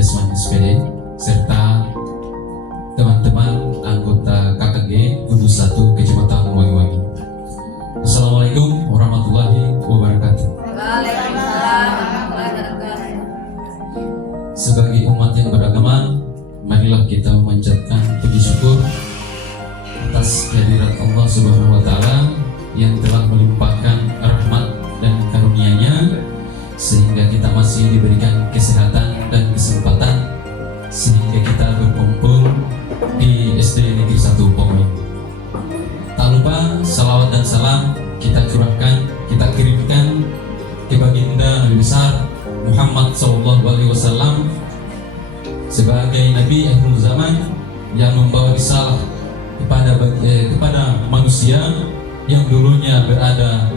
Jasman SPD serta teman-teman anggota KKG Gugus 1 Kecamatan Wangi-Wangi. Assalamualaikum warahmatullahi wabarakatuh. Waalaikumsalam warahmatullahi wabarakatuh. Sebagai umat yang beragama, marilah kita memanjatkan puji syukur atas kehadirat Allah Subhanahu wa taala yang telah melimpahkan rahmat dan karunia-Nya sehingga kita masih diberikan kesehatan dan kesempatan sehingga kita berkumpul di SD Negeri 1 Pomeng. Tak lupa salawat dan salam kita curahkan, kita kirimkan ke baginda Nabi besar Muhammad SAW sebagai Nabi akhir zaman yang membawa risalah kepada manusia yang dulunya berada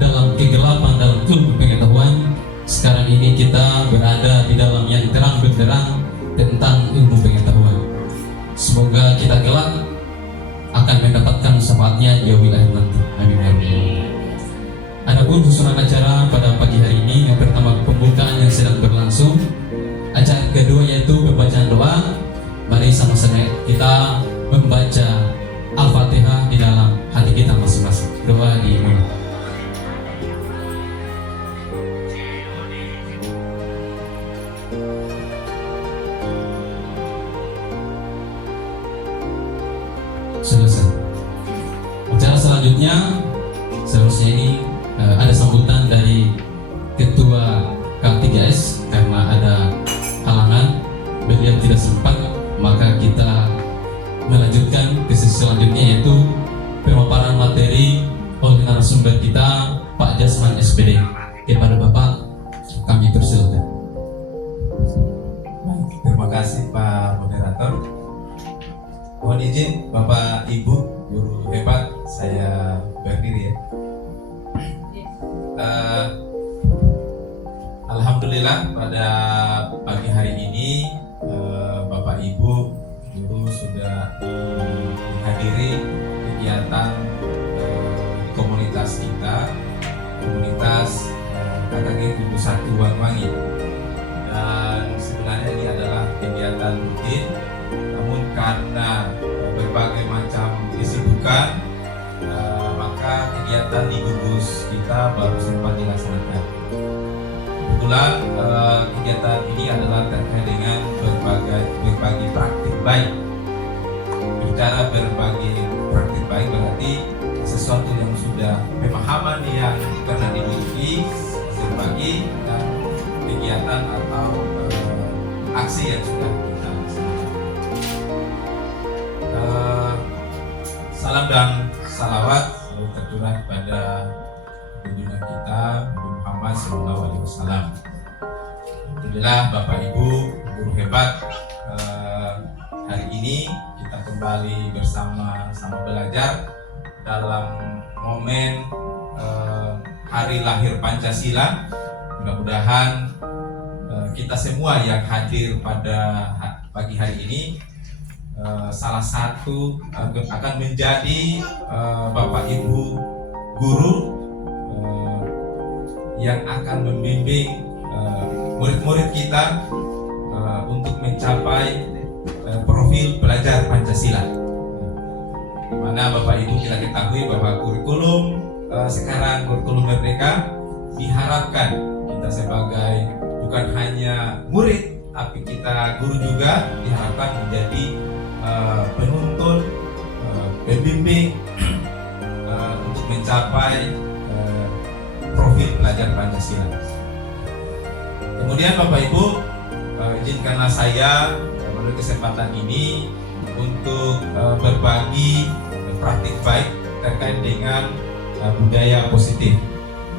dalam kegelapan, dalam ilmu pengetahuan. Sekarang ini kita berada di dalam yang terang benderang tentang ilmu pengetahuan. Semoga kita kelak akan mendapatkan syafaatnya di yaumil akhir nanti. Amin ya rabbal. Adapun susunan acara pada pagi hari ini, yang pertama pembukaan yang sedang berlangsung, acara kedua yaitu pembacaan doa. Mari sama-sama kita membaca Al-Fatihah di dalam hati kita masing-masing. Doa dimulai. Selesai. Acara selanjutnya seharusnya ini ada sambutan dari Ketua K3S karena ada halangan, beliau tidak sempat, maka kita melanjutkan ke sesi selanjutnya yaitu pemaparan materi oleh narasumber kita Pak Jasman SPD. Kepada Bapak kami persilakan. Terima kasih Pak Moderator. Mohon izin Bapak Ibu guru hebat, saya berdiri ya. Alhamdulillah pada pagi hari ini Bapak Ibu guru sudah menghadiri kegiatan komunitas kita, komunitas KKG Gugus 1 Wangi-Wangi. Dan sebenarnya ini adalah kegiatan rutin, namun karena berbagai macam kesibukan, maka kegiatan di gugus kita baru sempat dilaksanakan. Kebetulan kegiatan ini adalah terkait dengan berbagi praktik baik. Bicara berbagi praktik baik berarti sesuatu yang sudah pemahaman yang pernah dimiliki berbagi, dan kegiatan atau aksi yang sudah kita laksanakan. Salam dan salawat selalu tercurah kepada junjungan kita Nabi Muhammad SAW. Alhamdulillah Bapak Ibu guru hebat, hari ini kita kembali bersama-sama belajar dalam momen hari lahir Pancasila. Mudah-mudahan kita semua yang hadir pada pagi hari ini salah satu akan menjadi Bapak Ibu guru yang akan membimbing murid-murid kita untuk mencapai profil pelajar Pancasila. Di mana Bapak Ibu kita ketahui bahwa kurikulum sekarang, kurikulum merdeka, diharapkan kita sebagai bukan hanya murid, tapi kita guru juga diharapkan menjadi penuntun, pembimbing untuk mencapai profil pelajar Pancasila. Kemudian Bapak Ibu, izinkanlah saya melalui kesempatan ini untuk berbagi praktik baik terkait dengan budaya positif.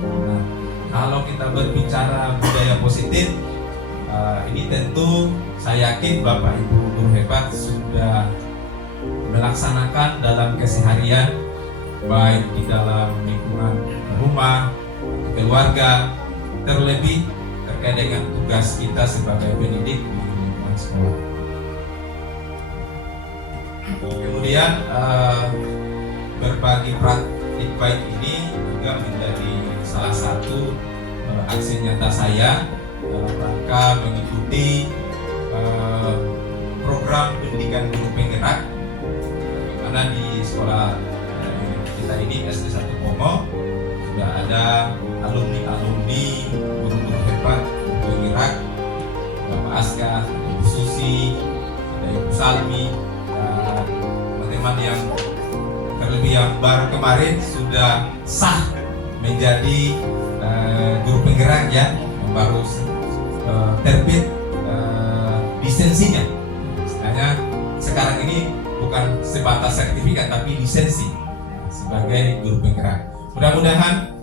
Nah, kalau kita berbicara budaya positif, ini tentu saya yakin Bapak Ibu guru hebat sudah melaksanakan dalam keseharian, baik di dalam lingkungan rumah, keluarga, terlebih terkait dengan tugas kita sebagai pendidik di lingkungan sekolah. Kemudian berbagi praktik baik ini juga menjadi salah satu aksi nyata saya dalam rangka mengikuti program pendidikan guru penggerak, di mana di sekolah kita ini SD 1 Pongo sudah ada alumni guru-guru hebat guru penggerak, Bapak Aska, Ibu Susi, ada Ibu Salmi, dan teman-teman yang terlebih yang baru kemarin sudah sah menjadi guru penggerak ya, yang baru terbit lisensinya. Istilahnya sekarang ini bukan sebatas sertifikat tapi lisensi sebagai guru penggerak. Mudah-mudahan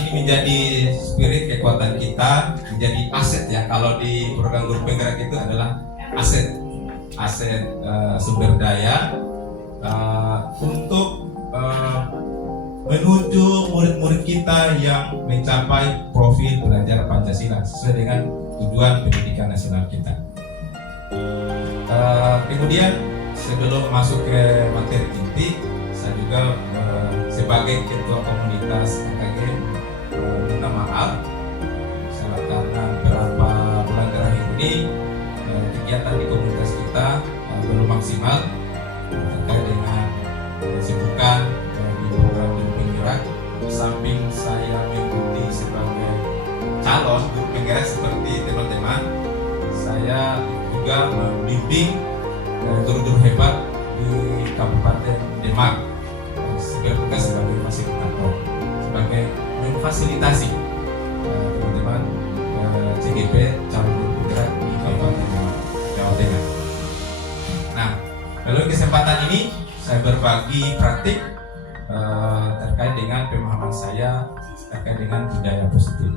ini menjadi spirit kekuatan kita, menjadi aset ya. Kalau di program guru penggerak itu adalah aset sumber daya untuk menuju murid-murid kita yang mencapai profil belajar Pancasila sesuai dengan tujuan pendidikan nasional kita. Kemudian sebelum masuk ke materi inti, saya juga sebagai ketua komunitas KKG minta maaf karena beberapa bulan terakhir ini kegiatan di komunitas kita belum maksimal terkait dengan kesibukan di program guru penggerak. Di samping saya mengikuti sebagai calon guru penggerak seperti teman-teman, saya juga membimbing guru-guru hebat di Kabupaten Demak bertugas sebagai fasilitator, sebagai memfasilitasi teman-teman CGP calon guru penggerak di Kabupaten Demak, Jawa Tengah. Nah, lalu kesempatan ini saya berbagi praktik terkait dengan pemahaman saya terkait dengan budaya positif.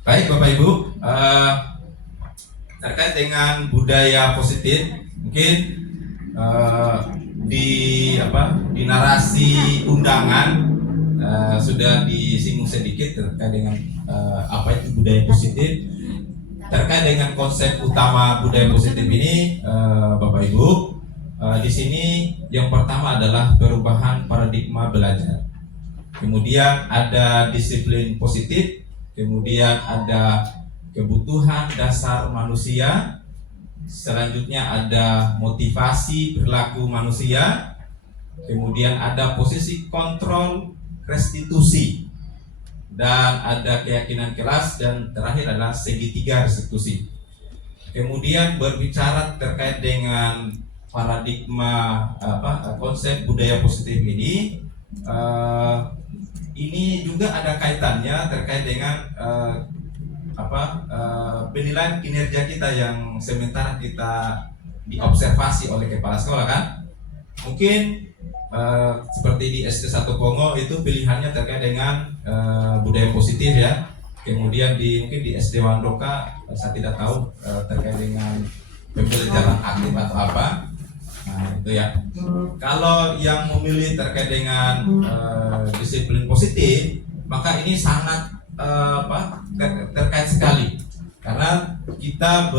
Baik Bapak Ibu, terkait dengan budaya positif, mungkin di narasi undangan sudah disinggung sedikit terkait dengan apa itu budaya positif. Terkait dengan konsep utama budaya positif ini, Bapak Ibu, di sini yang pertama adalah perubahan paradigma belajar. Kemudian ada disiplin positif. Kemudian ada kebutuhan dasar manusia. Selanjutnya ada motivasi perilaku manusia. Kemudian ada posisi kontrol restitusi. Dan ada keyakinan keras. Dan terakhir adalah segitiga restitusi. Kemudian berbicara terkait dengan paradigma konsep budaya positif ini. Ini juga ada kaitannya terkait dengan penilaian kinerja kita yang sementara kita diobservasi oleh kepala sekolah kan. Mungkin seperti di SD 1 Pongo itu pilihannya terkait dengan budaya positif ya. Kemudian mungkin di SD Wandoka saya tidak tahu terkait dengan pembelajaran aktif atau apa. Nah, itu ya. Kalau yang memilih terkait dengan disiplin positif, maka ini sangat terkait sekali karena kita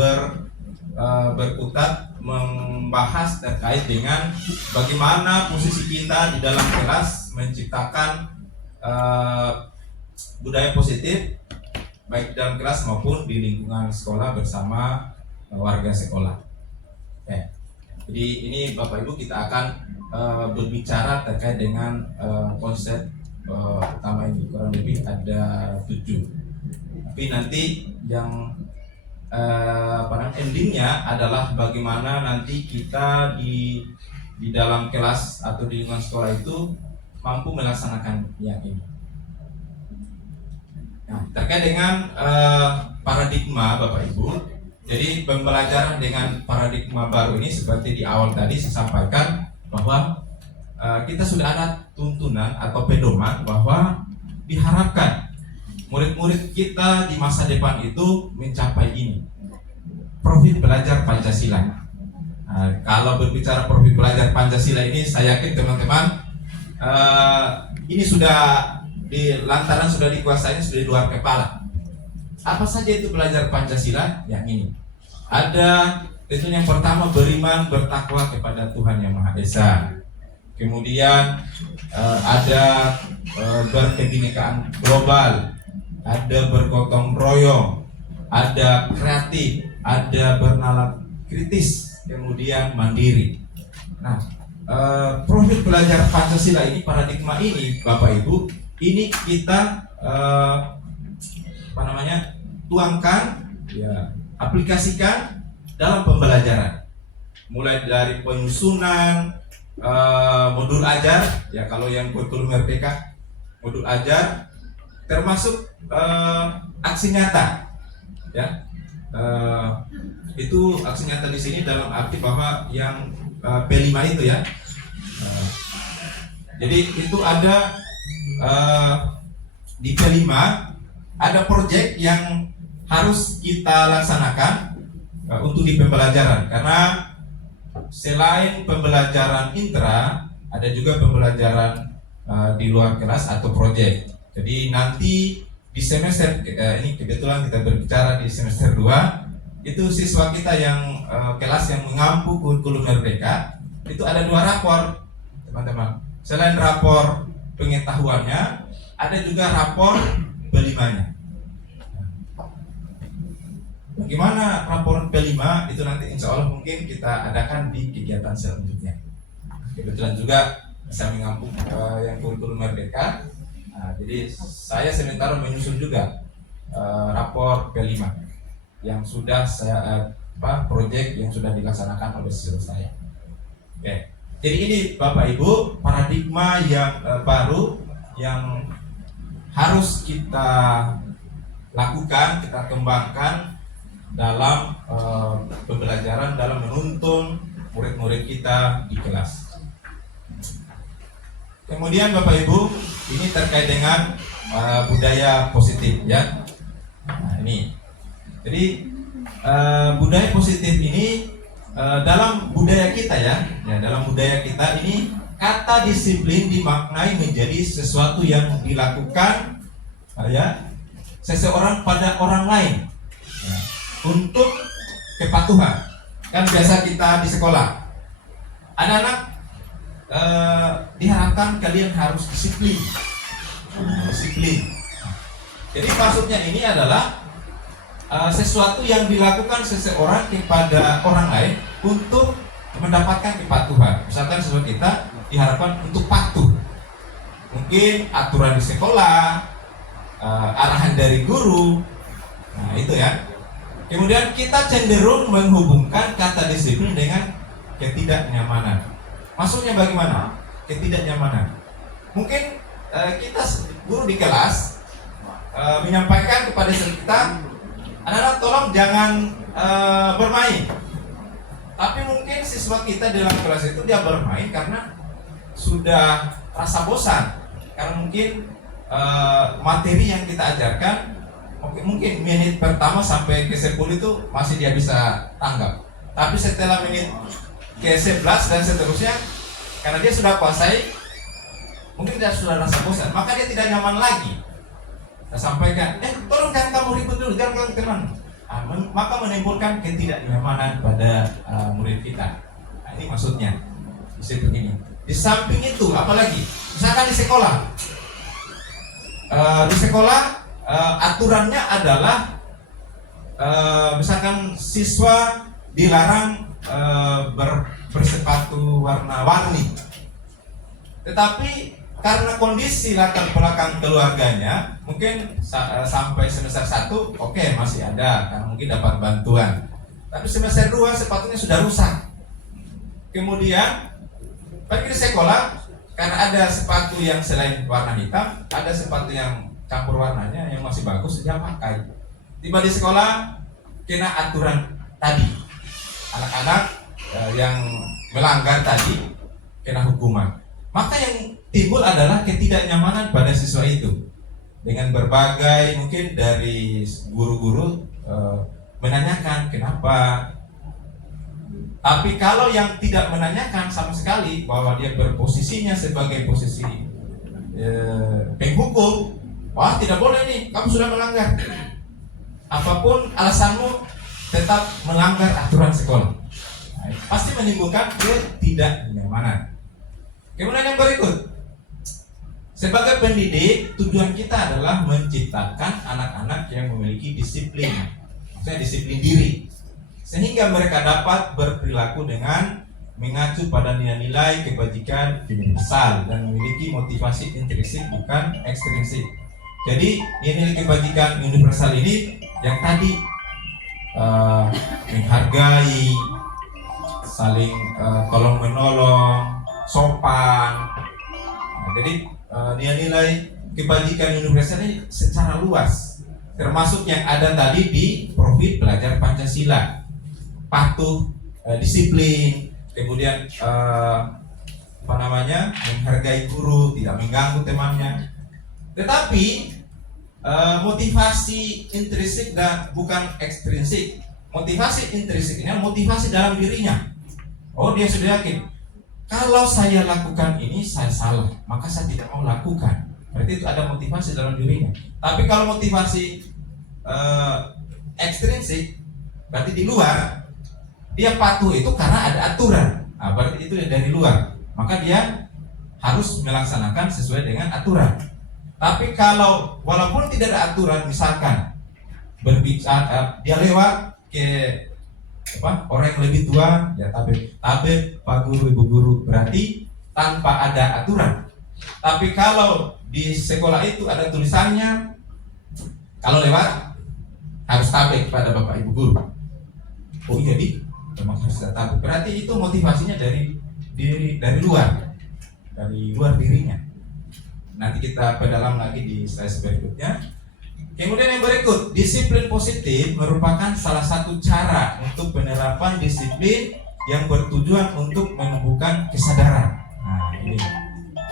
berkutat membahas terkait dengan bagaimana posisi kita di dalam kelas menciptakan budaya positif baik di dalam kelas maupun di lingkungan sekolah bersama warga sekolah. Jadi ini Bapak Ibu kita akan berbicara terkait dengan konsep utama ini, kurang lebih ada 7. Tapi nanti yang endingnya adalah bagaimana nanti kita di dalam kelas atau di lingkungan sekolah itu mampu melaksanakan yang ini. Nah, terkait dengan paradigma Bapak Ibu. Jadi pembelajaran dengan paradigma baru ini seperti di awal tadi saya sampaikan bahwa kita sudah ada tuntunan atau pedoman bahwa diharapkan murid-murid kita di masa depan itu mencapai ini, profil belajar Pancasila. Kalau berbicara profil belajar Pancasila ini, saya yakin teman-teman ini sudah lantaran sudah dikuasainya sudah di luar kepala. Apa saja itu belajar Pancasila? Yang ini ada tentunya yang pertama beriman bertakwa kepada Tuhan Yang Maha Esa. kemudian ada berkebinekaan global, ada bergotong royong, ada kreatif, ada bernalar kritis, kemudian mandiri. Nah, profil belajar Pancasila ini, paradigma ini, Bapak Ibu, ini kita tuangkan, ya, aplikasikan dalam pembelajaran. Mulai dari penyusunan modul ajar, ya kalau yang kurikulum merdeka, modul ajar, termasuk aksi nyata, ya. Itu aksi nyata di sini dalam arti bahwa yang P5 itu, ya. Jadi itu ada di P5 ada proyek yang harus kita laksanakan untuk di pembelajaran, karena selain pembelajaran intra ada juga pembelajaran di luar kelas atau proyek. Jadi nanti di semester ini kebetulan kita berbicara di semester 2, itu siswa kita yang kelas yang mengampu kurikulum merdeka itu ada 2 rapor, teman-teman. Selain rapor pengetahuannya, ada juga rapor P5-nya. Bagaimana rapor P5 itu nanti insya Allah mungkin kita adakan di kegiatan selanjutnya. Kebetulan juga saya mengampu yang kurikulum merdeka. Nah, jadi saya sementara menyusun juga rapor P5 yang sudah saya proyek yang sudah dilaksanakan oleh siswa saya. Oke. Jadi ini Bapak Ibu paradigma yang baru yang harus kita lakukan, kita kembangkan dalam pembelajaran, dalam menuntun murid-murid kita di kelas. Kemudian Bapak Ibu, ini terkait dengan budaya positif, ya. Nah, ini. Jadi budaya positif ini dalam budaya kita, ya, dalam budaya kita ini kata disiplin dimaknai menjadi sesuatu yang dilakukan, ya, seseorang pada orang lain, ya, untuk kepatuhan. Kan biasa kita di sekolah, anak-anak diharapkan kalian harus disiplin. Jadi maksudnya ini adalah sesuatu yang dilakukan seseorang kepada orang lain untuk mendapatkan kepatuhan. Misalkan siswa kita diharapkan untuk patuh, mungkin aturan di sekolah, arahan dari guru. Nah itu, ya. Kemudian kita cenderung menghubungkan kata disiplin dengan ketidaknyamanan. Maksudnya bagaimana? Ketidaknyamanan. Mungkin kita guru di kelas menyampaikan kepada siswa kita, anak-anak tolong jangan bermain. Tapi mungkin siswa kita dalam kelas itu dia bermain karena sudah rasa bosan. Karena mungkin materi yang kita ajarkan mungkin menit pertama sampai ke 10 itu masih dia bisa tanggap. Tapi setelah menit ke 11 dan seterusnya, karena dia sudah kuasai, mungkin dia sudah rasa bosan, maka dia tidak nyaman lagi. Kita sampaikan, tolong jangan kamu ribut dulu, jangan kamu teman. Maka menimbulkan ketidaknyamanan pada murid kita. Nah, ini maksudnya disiplin ini. Di samping itu, apalagi misalkan di sekolah, aturannya adalah misalkan siswa dilarang bersepatu warna-warni, tetapi karena kondisi latar belakang keluarganya mungkin sampai semester 1 oke, masih ada karena mungkin dapat bantuan, tapi semester 2 sepatunya sudah rusak. Kemudian pergi di sekolah, karena ada sepatu yang selain warna hitam, ada sepatu yang campur warnanya yang masih bagus, dia pakai. Tiba di sekolah kena aturan tadi, anak-anak yang melanggar tadi kena hukuman. Maka yang timbul adalah ketidaknyamanan pada siswa itu, dengan berbagai mungkin dari guru-guru menanyakan kenapa. Tapi kalau yang tidak menanyakan sama sekali, bahwa dia berposisinya sebagai posisi penghukum, wah tidak boleh nih, kamu sudah melanggar. Apapun alasanmu, tetap melanggar aturan sekolah. Nah, pasti menimbulkan ketidaknyamanan. Kemudian yang berikut, sebagai pendidik, tujuan kita adalah menciptakan anak-anak yang memiliki disiplin, maksudnya disiplin diri, sehingga mereka dapat berperilaku dengan mengacu pada nilai-nilai kebajikan universal dan memiliki motivasi intrinsik bukan ekstrinsik. Jadi nilai kebajikan universal ini yang tadi menghargai, saling tolong menolong, sopan. Nah, jadi nilai-nilai kebajikan universal ini secara luas, termasuk yang ada tadi di profil belajar Pancasila, patuh, disiplin, kemudian menghargai guru, tidak mengganggu temannya. Tetapi motivasi intrinsik dan bukan ekstrinsik. Motivasi intrinsik ini motivasi dalam dirinya. Oh, dia sudah yakin, kalau saya lakukan ini saya salah, maka saya tidak mau lakukan. Berarti itu ada motivasi dalam dirinya. Tapi kalau motivasi ekstrinsik, berarti di luar, dia patuh itu karena ada aturan. Nah, berarti itu dari luar, maka dia harus melaksanakan sesuai dengan aturan. Tapi kalau walaupun tidak ada aturan, misalkan berbicara, dia lewat ke orang yang lebih tua, ya tabib, pak guru, ibu guru, berarti tanpa ada aturan. Tapi kalau di sekolah itu ada tulisannya, kalau lewat harus tabib pada bapak ibu guru. Oh, jadi memang harus ada tabib. Berarti itu motivasinya dari luar dirinya. Nanti kita perdalam lagi di slide berikutnya. Kemudian yang berikut, disiplin positif merupakan salah satu cara untuk penerapan disiplin yang bertujuan untuk menumbuhkan kesadaran. Nah, ini.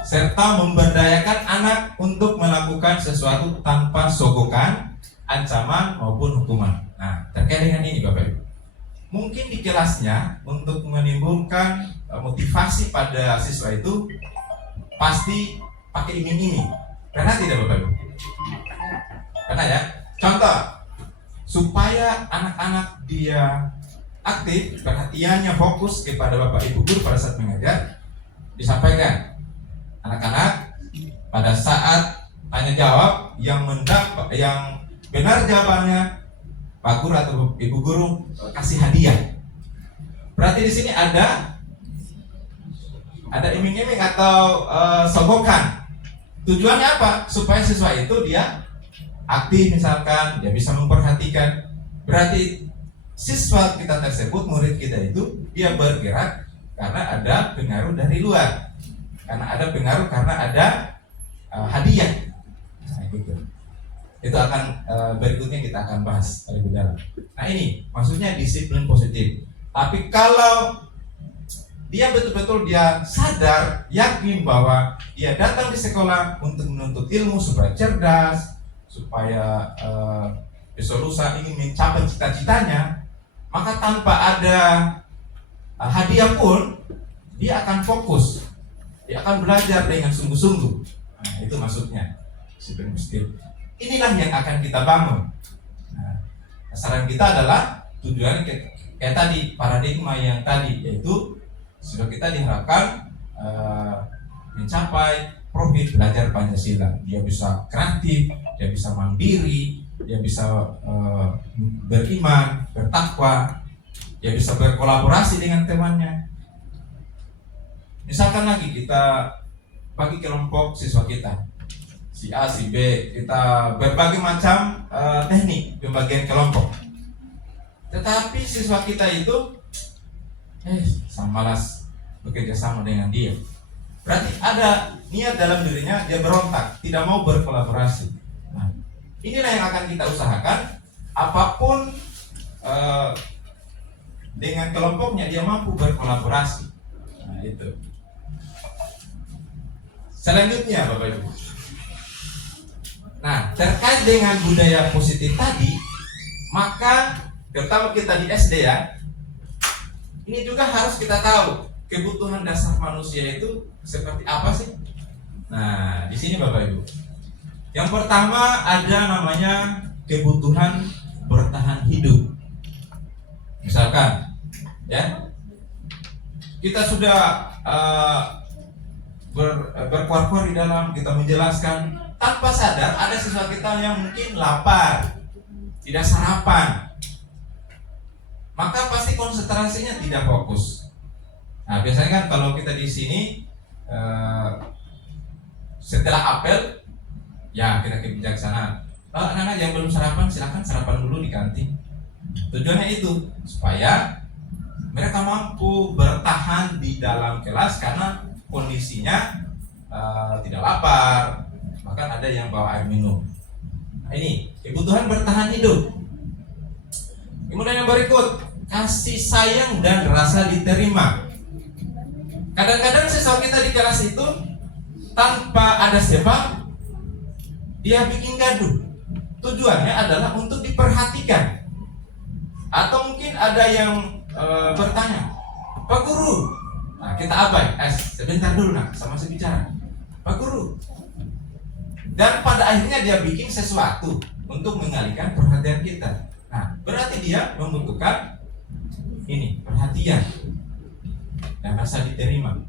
Serta memberdayakan anak untuk melakukan sesuatu tanpa sogokan, ancaman maupun hukuman. Nah, terkait dengan ini Bapak Ibu, mungkin di kelasnya untuk menimbulkan motivasi pada siswa itu pasti pakai iming-iming. Karena tidak Bapak Ibu? Karena ya, contoh, supaya anak-anak dia aktif, perhatiannya fokus kepada Bapak Ibu guru pada saat mengajar, disampaikan, anak-anak pada saat tanya jawab yang benar jawabannya, Pak Guru atau Ibu Guru kasih hadiah. Berarti di sini ada iming-iming atau sogokan. Tujuannya apa? Supaya siswa itu dia aktif, misalkan dia bisa memperhatikan. Berarti siswa kita tersebut, murid kita itu, dia bergerak karena ada pengaruh dari luar, karena ada pengaruh, karena ada hadiah. Nah, gitu. Itu akan berikutnya kita akan bahas lebih dalam. Nah, ini maksudnya disiplin positif. Tapi kalau dia betul-betul dia sadar, yakin bahwa dia datang di sekolah untuk menuntut ilmu supaya cerdas, supaya besok lusa ingin mencapai cita-citanya, maka tanpa ada hadiah pun dia akan fokus, dia akan belajar dengan sungguh-sungguh. Nah, itu maksudnya disiplin positif. Inilah yang akan kita bangun. Nah, saran kita adalah tujuan kayak tadi, paradigma yang tadi, yaitu sudah kita diharapkan mencapai profil belajar Pancasila. Dia bisa kreatif, dia bisa mandiri, dia bisa beriman, bertakwa, dia bisa berkolaborasi dengan temannya. Misalkan lagi kita bagi kelompok siswa kita, si A, si B, kita berbagai macam teknik pembagian kelompok. Tetapi siswa kita itu malas bekerja sama dengan dia. Berarti ada niat dalam dirinya, dia berontak, tidak mau berkolaborasi. Nah, inilah yang akan kita usahakan. Apapun dengan kelompoknya dia mampu berkolaborasi. Nah, itu. Selanjutnya Bapak Ibu. Nah, terkait dengan budaya positif tadi, maka terutama kita di SD ya, ini juga harus kita tahu kebutuhan dasar manusia itu seperti apa sih? Nah, di sini Bapak Ibu. Yang pertama ada namanya kebutuhan bertahan hidup. Misalkan, ya, kita sudah berkuar-kuar di dalam, kita menjelaskan tanpa sadar ada siswa kita yang mungkin lapar, tidak sarapan, maka pasti konsentrasinya tidak fokus. Nah, biasanya kan kalau kita di sini setelah apel, ya kita kebijaksanaan. Anak-anak yang belum sarapan, silakan sarapan dulu di kantin. Tujuannya itu supaya mereka mampu bertahan di dalam kelas karena kondisinya tidak lapar, bahkan ada yang bawa air minum. Nah, ini kebutuhan bertahan hidup. Kemudian yang berikut, kasih sayang dan rasa diterima. Kadang-kadang siswa kita di kelas itu tanpa ada sebab dia bikin gaduh. Tujuannya adalah untuk diperhatikan. Atau mungkin ada yang bertanya, Pak Guru, nah kita abai, sebentar dulu nak, sama saya bicara. Pak Guru. Dan pada akhirnya dia bikin sesuatu untuk mengalihkan perhatian kita. Nah, berarti dia membutuhkan ini, perhatian dan rasa diterima.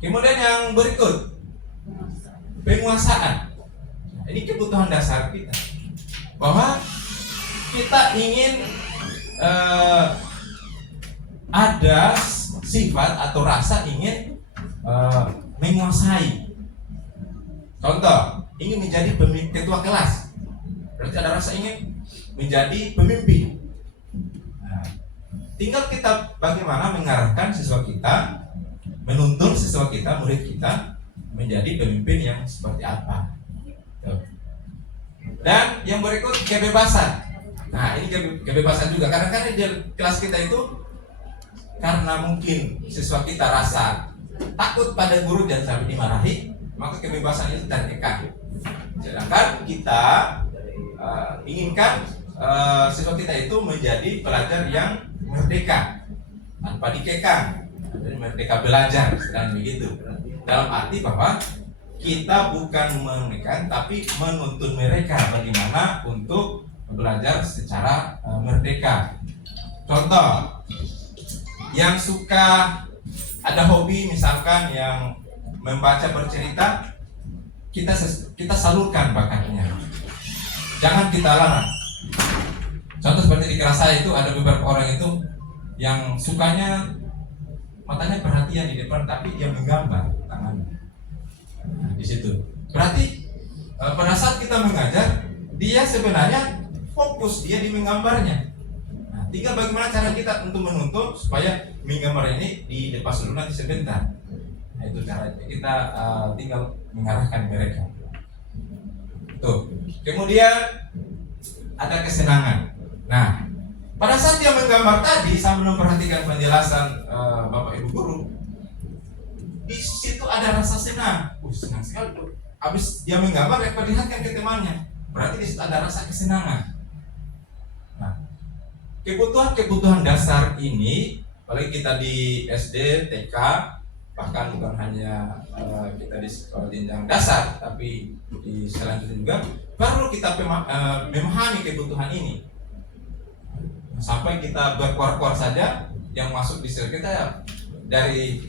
Kemudian yang berikut, penguasaan. Nah, ini kebutuhan dasar kita, bahwa kita ingin ada sifat atau rasa ingin menguasai. Contoh, ingin menjadi ketua kelas, berarti ada rasa ingin menjadi pemimpin. Nah, tinggal kita bagaimana mengarahkan siswa kita, menuntun siswa kita, murid kita menjadi pemimpin yang seperti apa. Dan yang berikut, kebebasan. Nah, ini kebebasan juga. Kadang-kadang di kelas kita itu karena mungkin siswa kita rasa takut pada guru dan sampai dimarahi, maka kebebasan itu tertekan. Sedangkan kita inginkan siswa kita itu menjadi pelajar yang merdeka, tanpa dikekang, jadi merdeka belajar dan begitu. Dalam arti bahwa kita bukan menekan, tapi menuntun mereka bagaimana untuk belajar secara merdeka. Contoh, yang suka ada hobi misalkan yang membaca bercerita, kita salurkan bakatnya, jangan kita larang. Contoh seperti di kelas saya itu ada beberapa orang itu yang sukanya matanya perhatian di depan, tapi dia menggambar tangannya. Nah, di situ berarti pada saat kita mengajar, dia sebenarnya fokus dia di menggambarnya. Nah, tinggal bagaimana cara kita untuk menuntut supaya menggambar ini dilepas dulu nanti sebentar. Nah, itu caranya kita tinggal mengarahkan mereka. Tuh. Kemudian ada kesenangan. Nah, pada saat dia menggambar tadi sambil memperhatikan penjelasan Bapak Ibu guru, di situ ada rasa senang. Senang sekali tuh. Habis dia menggambar, dia perlihatkan ke temannya. Berarti di situ ada rasa kesenangan. Nah, kebutuhan dasar ini, apalagi kita di SD, TK, bahkan bukan hanya kita di sekolah jenjang dasar, tapi di selanjutnya juga perlu kita memahami kebutuhan ini. Sampai kita berkuar-kuar saja, yang masuk di sel kita ya, dari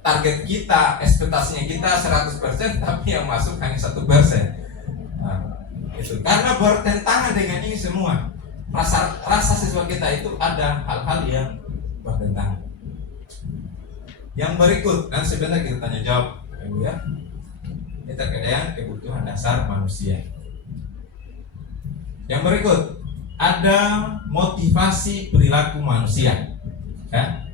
target kita, ekspektasinya kita 100%, tapi yang masuk hanya 1%. Nah, itu karena bertentangan dengan ini semua. Rasa siswa kita itu ada hal-hal yang bertentangan. Yang berikut, dan sebentar kita tanya jawab, Ibu ya. Ini terkait dengan kebutuhan dasar manusia. Yang berikut, ada motivasi perilaku manusia. Ya.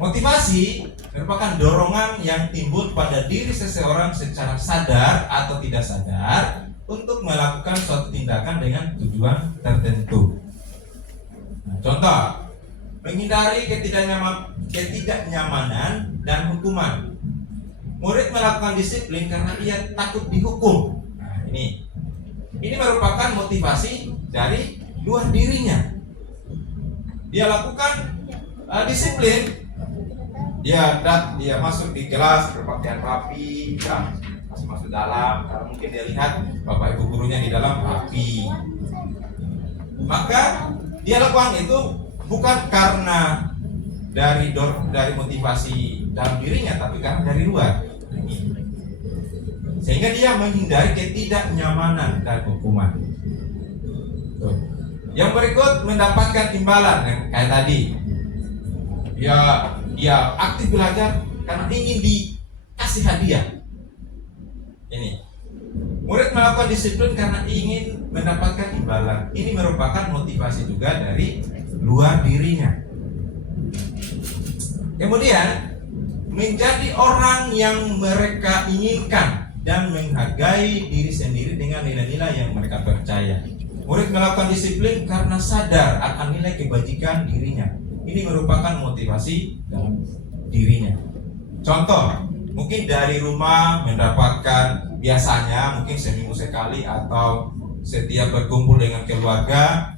Motivasi merupakan dorongan yang timbul pada diri seseorang secara sadar atau tidak sadar untuk melakukan suatu tindakan dengan tujuan tertentu. Nah, contoh, menghindari ketidaknyamanan dan hukuman. Murid melakukan disiplin karena ia takut dihukum. Nah, ini merupakan motivasi dari luar dirinya. Dia lakukan disiplin. Dia masuk di kelas berpakaian rapi, ya, masuk dalam, karena mungkin dia lihat bapak ibu gurunya di dalam rapi. Maka dia lakukan itu bukan karena dari motivasi dalam dirinya, tapi karena dari luar. Sehingga dia menghindari ketidaknyamanan dan hukuman. Tuh. Yang berikut mendapatkan imbalan yang kayak tadi. Dia aktif belajar karena ingin dikasih hadiah. Ini. Murid melakukan disiplin karena ingin mendapatkan imbalan. Ini merupakan motivasi juga dari luar dirinya. Kemudian menjadi orang yang mereka inginkan dan menghargai diri sendiri dengan nilai-nilai yang mereka percaya. Murid melakukan disiplin karena sadar akan nilai kebajikan dirinya. Ini merupakan motivasi dalam dirinya. Contoh, mungkin dari rumah mendapatkan biasanya mungkin seminggu sekali atau setiap berkumpul dengan keluarga,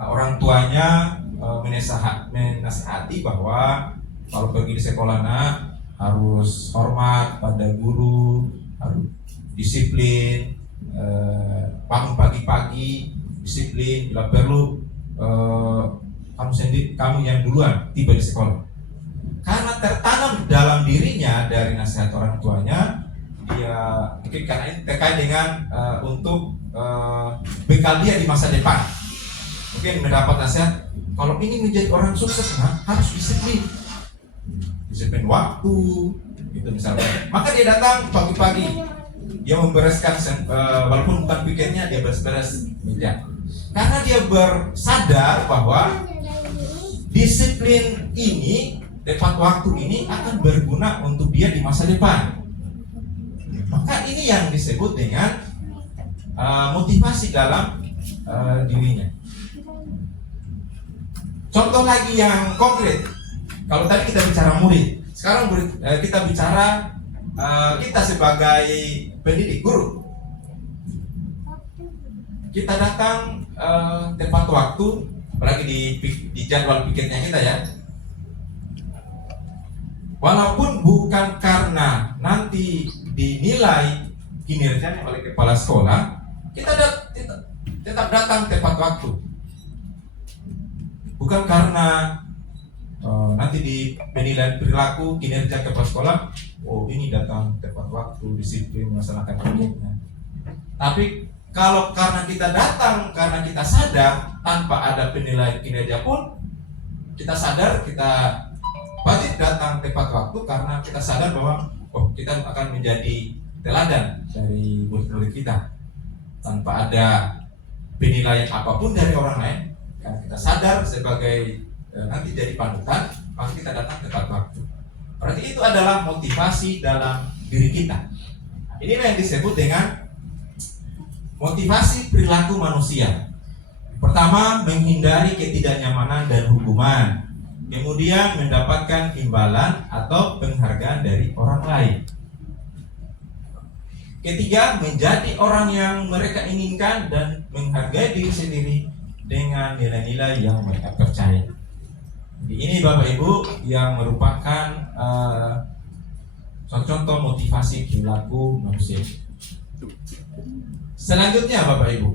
orang tuanya menasihati bahwa kalau pergi di sekolah harus hormat pada guru, harus disiplin, bangun pagi-pagi, disiplin, bila perlu kamu yang duluan tiba di sekolah. Karena tertanam dalam dirinya dari nasihat orang tuanya, dia mungkin karena ini terkait dengan untuk bekal dia di masa depan. Mungkin mendapat nasihat, kalau ini menjadi orang sukses harus disiplin waktu, gitu misalnya. Maka dia datang pagi-pagi, dia membereskan walaupun bukan pikirnya, dia beres-beres meja. Karena dia bersadar bahwa disiplin ini, tepat waktu ini akan berguna untuk dia di masa depan. Maka ini yang disebut dengan motivasi dalam dirinya. Contoh lagi yang konkret. Kalau tadi kita bicara murid, sekarang kita bicara kita sebagai pendidik, guru. Kita datang tepat waktu, apalagi di jadwal pikirnya kita ya. Walaupun bukan karena nanti dinilai kinerjanya oleh kepala sekolah, kita tetap datang tepat waktu. Bukan karena nanti di penilaian perilaku kinerja kepala sekolah, oh ini datang tepat waktu, disiplin melaksanakan kerjanya. Tapi kalau karena kita datang, karena kita sadar tanpa ada penilaian kinerja pun, kita sadar, kita wajib datang tepat waktu karena kita sadar bahwa kita akan menjadi teladan dari murid-murid kita. Tanpa ada penilaian apapun dari orang lain, karena kita sadar sebagai nanti jadi panutan, maka kita datang tepat waktu. Berarti itu adalah motivasi dalam diri kita. Inilah yang disebut dengan motivasi perilaku manusia. Pertama, menghindari ketidaknyamanan dan hukuman. Kemudian mendapatkan imbalan atau penghargaan dari orang lain. Ketiga, menjadi orang yang mereka inginkan dan menghargai diri sendiri dengan nilai-nilai yang mereka percaya. Jadi ini Bapak Ibu yang merupakan contoh motivasi perilaku manusia. Selanjutnya Bapak Ibu.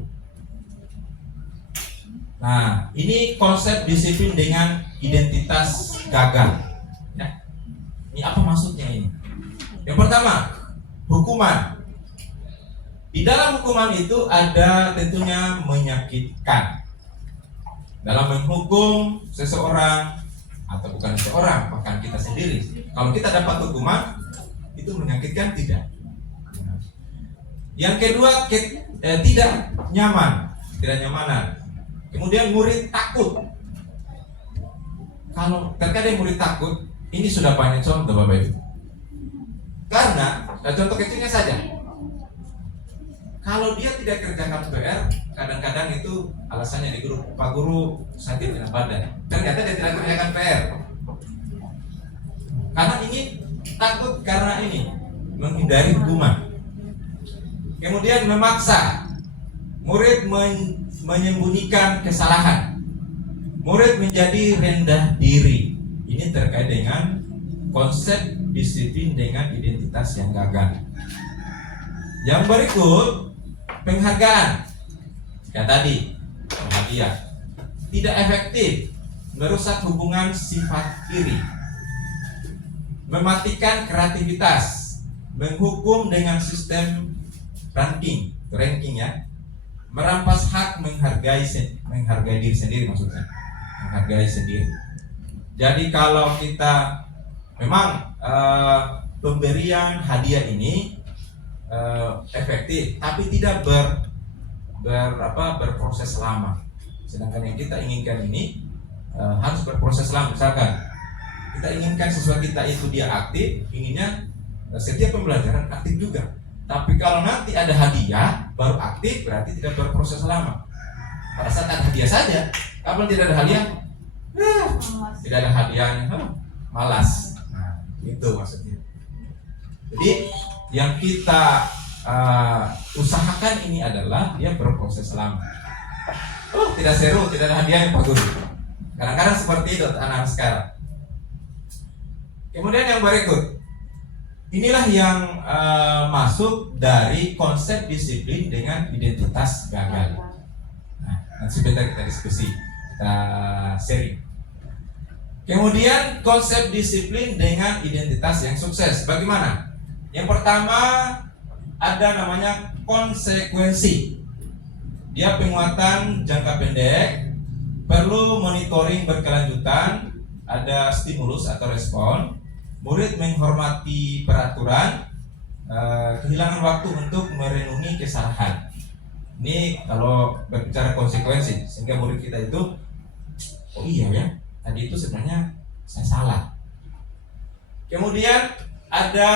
Nah, ini konsep disiplin dengan identitas gagal. Ya. Ini apa maksudnya ini? Yang pertama, hukuman. Di dalam hukuman itu ada tentunya menyakitkan. Dalam menghukum seseorang atau bukan seseorang, bahkan kita sendiri. Kalau kita dapat hukuman, itu menyakitkan tidak? Yang kedua, tidak nyaman, tidak nyamanan. Kemudian murid takut. Kalau terkadang murid takut, ini sudah banyak contoh Bapak Ibu. Karena contoh kecilnya saja. Kalau dia tidak kerjakan PR, kadang-kadang itu alasannya di guru, Pak Guru sakit dengan badan. Ternyata dia tidak kerjakan PR. Karena ingin takut karena ini menghindari hukuman. Kemudian memaksa murid menyembunyikan kesalahan. Murid menjadi rendah diri. Ini terkait dengan konsep disiplin dengan identitas yang gagal. Yang berikut, penghargaan. Ya tadi, hadiah. Tidak efektif. merusak hubungan sifat iri, mematikan kreativitas, menghukum dengan sistem ranking ya, merampas hak menghargai diri sendiri, maksudnya menghargai sendiri. Jadi kalau kita memang pemberian hadiah ini efektif, tapi tidak berproses lama. Sedangkan yang kita inginkan ini harus berproses lama. Misalkan kita inginkan siswa kita itu dia aktif, inginnya setiap pembelajaran aktif juga. Tapi kalau nanti ada hadiah baru aktif, berarti tidak berproses lama. Pada saat ada hadiah saja, kapan tidak ada hadiah? Tidak ada hadiahnya, malas. Nah, itu maksudnya. Jadi yang kita usahakan ini adalah dia berproses lama. Tidak seru, tidak ada hadiah yang bagus. Kadang-kadang seperti itu anak sekarang. Kemudian yang berikut, inilah yang masuk dari konsep disiplin dengan identitas gagal. Nah, nanti sebentar kita diskusi, kita sharing. Kemudian konsep disiplin dengan identitas yang sukses. Bagaimana? Yang pertama ada namanya konsekuensi. Dia penguatan jangka pendek, perlu monitoring berkelanjutan, ada stimulus atau respon. Murid menghormati peraturan, kehilangan waktu untuk merenungi kesalahan. Ini kalau berbicara konsekuensi, sehingga murid kita itu, oh iya ya, tadi itu sebenarnya saya salah. Kemudian ada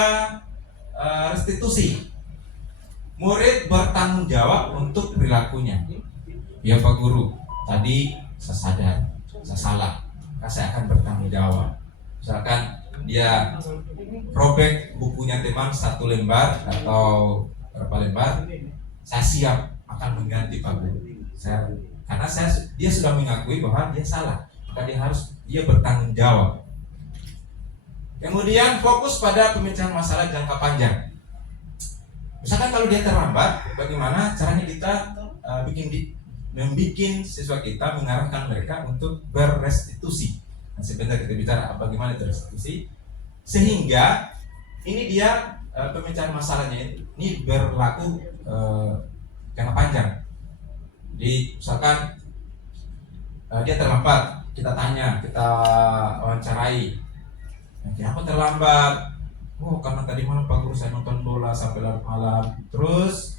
restitusi. Murid bertanggung jawab untuk perilakunya. Ya Pak Guru, tadi saya sadar, saya salah, maka saya akan bertanggung jawab. Misalkan dia robek bukunya teman 1 lembar atau berapa lembar, saya siap akan mengganti Pak Guru. Karena dia sudah mengakui bahwa dia salah, maka dia bertanggung jawab. Kemudian fokus pada pemecahan masalah jangka panjang. Misalkan kalau dia terlambat, bagaimana caranya kita membuat siswa kita, mengarahkan mereka untuk berrestitusi. Nah, sebentar kita bicara bagaimana itu restitusi, sehingga ini dia pemecahan masalahnya ini berlaku jangka panjang. Jadi misalkan dia terlambat, kita tanya, kita wawancarai, kenapa terlambat? Oh, karena tadi malam Pak Guru saya nonton bola sampai larut malam. Terus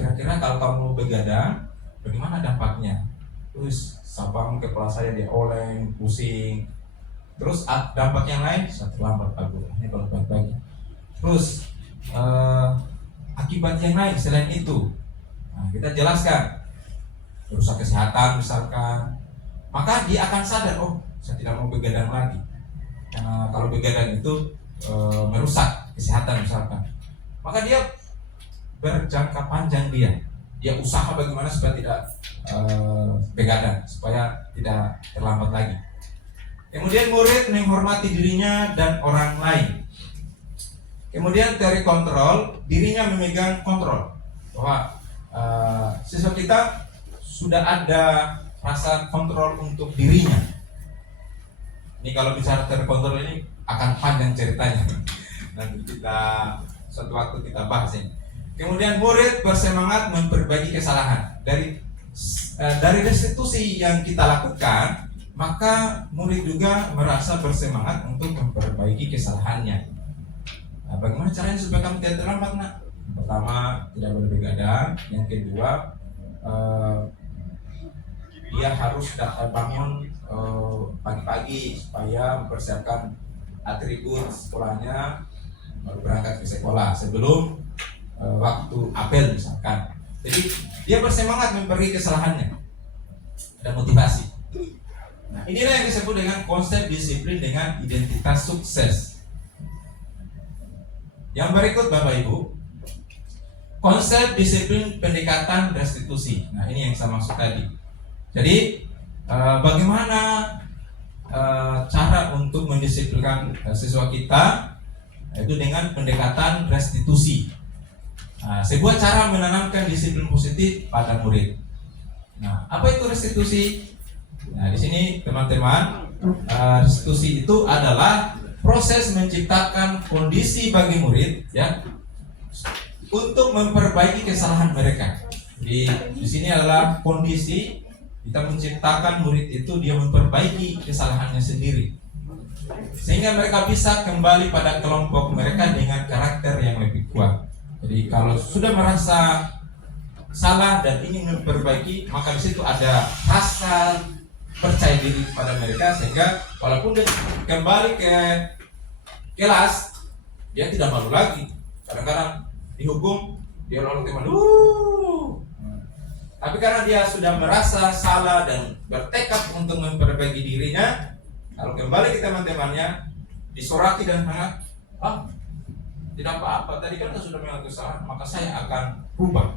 kira-kira kalau kamu begadang, bagaimana dampaknya? Terus sabang kepala saya dia oleng, pusing. Terus dampak yang lain, saya terlambat Pak Guru. Ini kalau baik-baik. Terus akibat yang lain selain itu, nah, kita jelaskan. Rusak kesehatan misalkan, maka dia akan sadar, oh saya tidak mau begadang lagi. Karena kalau begadang itu merusak kesehatan misalkan, maka dia berjangka panjang, dia usaha bagaimana supaya tidak begadang, supaya tidak terlambat lagi. Kemudian murid menghormati dirinya dan orang lain. Kemudian dari kontrol, dirinya memegang kontrol, bahwa siswa kita sudah ada rasa kontrol untuk dirinya. Ini kalau bicara terkontrol ini akan panjang ceritanya. Nanti suatu waktu kita bahas ini. Kemudian murid bersemangat memperbaiki kesalahan. Dari restitusi yang kita lakukan, maka murid juga merasa bersemangat untuk memperbaiki kesalahannya. Nah, bagaimana caranya supaya kamu tidak terlambat, nak? Pertama, tidak boleh begadang. Yang kedua, dia harus bangun pagi-pagi supaya mempersiapkan atribut sekolahnya, baru berangkat ke sekolah sebelum waktu apel misalkan. Jadi dia bersemangat memperbaiki kesalahannya, ada motivasi. Nah, inilah yang disebut dengan konsep disiplin dengan identitas sukses. Yang berikut Bapak Ibu, konsep disiplin pendekatan restitusi. Nah, ini yang saya maksud tadi. Jadi bagaimana cara untuk mendisiplinkan siswa kita, yaitu dengan pendekatan restitusi. Nah, sebuah cara menanamkan disiplin positif pada murid. Nah, apa itu restitusi? Nah, di sini teman-teman, restitusi itu adalah proses menciptakan kondisi bagi murid, ya, untuk memperbaiki kesalahan mereka. Di sini adalah kondisi kita menciptakan murid itu dia memperbaiki kesalahannya sendiri, sehingga mereka bisa kembali pada kelompok mereka dengan karakter yang lebih kuat. Jadi kalau sudah merasa salah dan ingin memperbaiki, maka di situ ada rasa percaya diri pada mereka, sehingga walaupun dia kembali ke kelas, dia tidak malu lagi. Kadang-kadang dihukum, dia lalu teman, tapi karena dia sudah merasa salah dan bertekad untuk memperbaiki dirinya, kalau kembali ke teman-temannya, disoraki dan sangat, tidak apa-apa, tadi kan sudah melakukan kesalahan, maka saya akan rubah.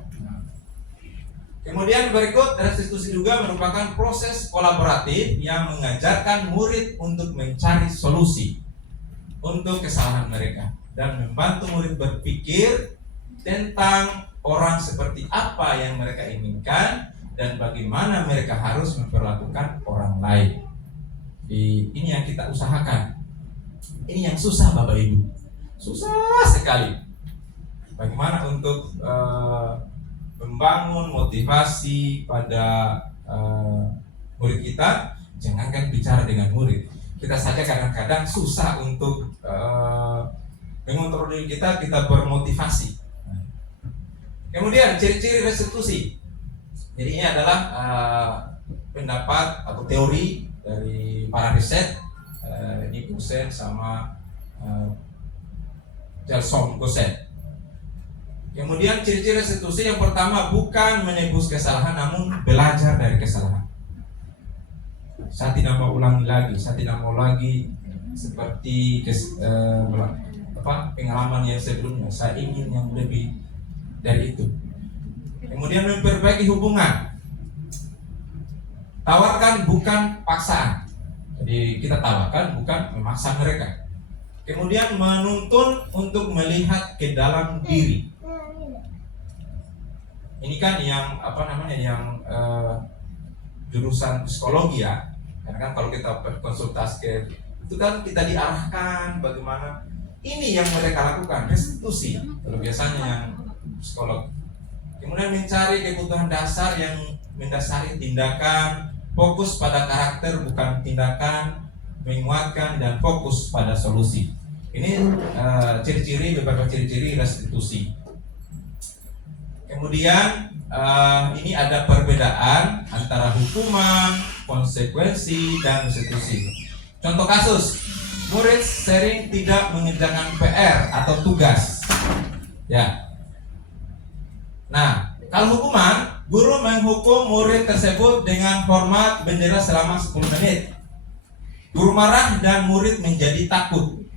Kemudian berikut, restitusi juga merupakan proses kolaboratif yang mengajarkan murid untuk mencari solusi untuk kesalahan mereka dan membantu murid berpikir tentang orang seperti apa yang mereka inginkan dan bagaimana mereka harus memperlakukan orang lain. Ini yang kita usahakan. Ini yang susah Bapak Ibu, susah sekali. Bagaimana untuk membangun motivasi pada murid kita. Jangankan bicara dengan murid, kita saja kadang-kadang susah untuk mengontrol diri kita bermotivasi. Kemudian ciri-ciri restitusi. Jadi ini adalah pendapat atau teori dari para riset, ini Gosen sama Gelson Gosen. Kemudian ciri-ciri restitusi yang pertama, bukan menebus kesalahan namun belajar dari kesalahan. Saya tidak mau ulangi lagi, saya tidak mau lagi seperti pengalaman yang sebelumnya. Saya ingin yang lebih dari itu. Kemudian memperbaiki hubungan. Tawarkan bukan paksaan. Jadi kita tawarkan bukan memaksa mereka. Kemudian menuntun untuk melihat ke dalam diri. Ini kan yang jurusan psikologi ya. Karena kan kalau kita berkonsultasi itu kan kita diarahkan bagaimana ini yang mereka lakukan, restitusi. Kalau biasanya yang psikolog. Kemudian mencari kebutuhan dasar yang mendasari tindakan, fokus pada karakter bukan tindakan, menguatkan dan fokus pada solusi. Ini beberapa ciri-ciri restitusi. Kemudian ini ada perbedaan antara hukuman, konsekuensi, dan restitusi. Contoh kasus, murid sering tidak mengerjakan PR atau tugas. Ya. Nah, kalau hukuman, guru menghukum murid tersebut dengan hormat bendera selama 10 menit. Guru marah dan murid menjadi takut.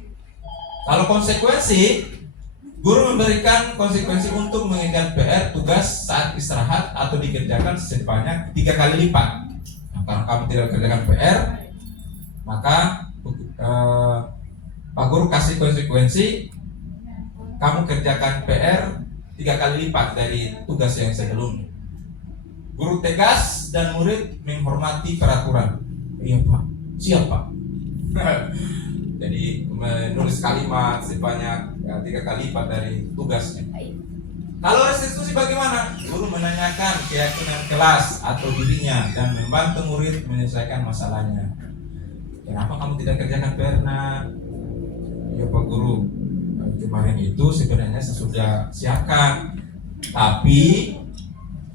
Kalau konsekuensi, guru memberikan konsekuensi untuk mengerjakan PR tugas saat istirahat atau dikerjakan sebanyak 3 kali lipat. Nah, kalau kamu tidak kerjakan PR, maka Pak Guru kasih konsekuensi, kamu kerjakan PR 3 kali lipat dari tugas yang sebelumnya. Guru tegas dan murid menghormati peraturan. Iya Pak, siap Pak. Jadi menulis kalimat sebanyak 3 kali lipat dari tugasnya. Kalau restitusi bagaimana? Guru menanyakan keyakinan kelas atau dirinya dan membantu murid menyelesaikan masalahnya. Kenapa kamu tidak kerjakan PR? Ya Pak Guru, kemarin itu sebenarnya saya sudah siapkan, tapi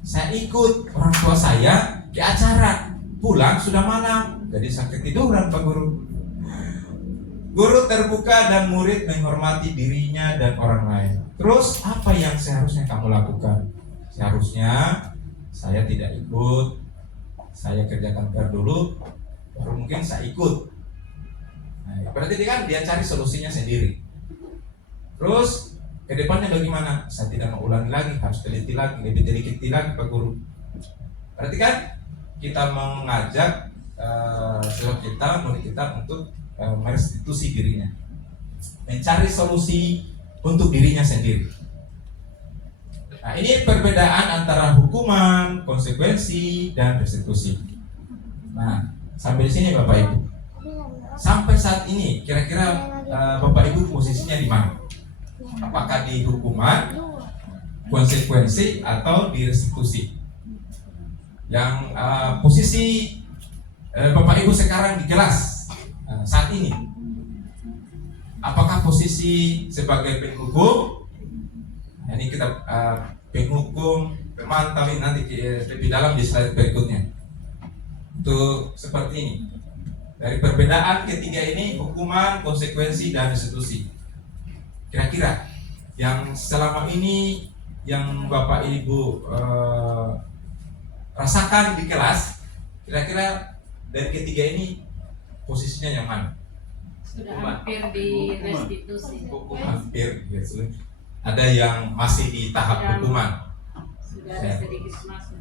saya ikut orang tua saya di acara, pulang sudah malam, jadi saya ketiduran Pak Guru. Guru terbuka dan murid menghormati dirinya dan orang lain. Terus apa yang seharusnya kamu lakukan? Seharusnya saya tidak ikut, saya kerjakan PR dulu, baru mungkin saya ikut. Nah, berarti dia cari solusinya sendiri. Terus ke depannya bagaimana? Saya tidak mau ulangi lagi, harus teliti lagi, lebih teliti lagi Pak Guru. Berarti kan kita mengajak murid kita untuk merestitusi dirinya, mencari solusi untuk dirinya sendiri. Nah, ini perbedaan antara hukuman, konsekuensi, dan restitusi. Nah, sampai di sini Bapak Ibu. Sampai saat ini kira-kira Bapak Ibu posisinya di mana? Apakah di hukuman, konsekuensi, atau di restitusi? Yang posisi Bapak Ibu sekarang di kelas saat ini, apakah posisi sebagai penghukum? Ini kita penghukum, pemantau, ini nanti lebih dalam di slide berikutnya. Itu seperti ini. Dari perbedaan ketiga ini, hukuman, konsekuensi, dan restitusi. Kira-kira yang selama ini yang Bapak Ibu rasakan di kelas, kira-kira dari ketiga ini posisinya yang mana? Sudah hampir di restitusi. Hukum hampir, ya, ada yang masih di tahap hukuman. Sudah ada sedikit masuk.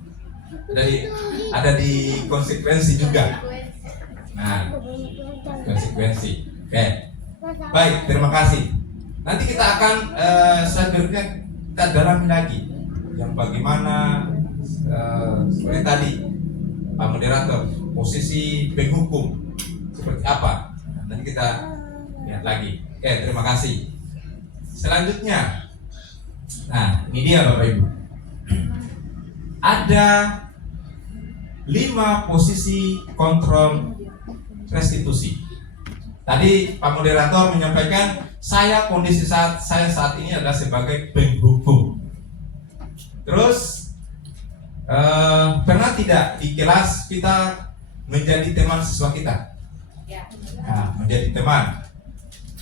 Ada di konsekuensi juga. Nah, konsekuensi. Oke. Baik, terima kasih. Nanti kita akan slide berikutnya kita dalami lagi yang bagaimana seperti tadi Pak Moderator, posisi penghukum seperti apa. Nanti kita lihat lagi. Oke, terima kasih. Selanjutnya, nah ini dia Bapak Ibu. Ada 5 posisi kontrol restitusi. Tadi Pak Moderator menyampaikan kondisi saya saat ini adalah sebagai penghukum. Terus pernah tidak di kelas kita menjadi teman siswa kita? Ya. Nah, menjadi teman.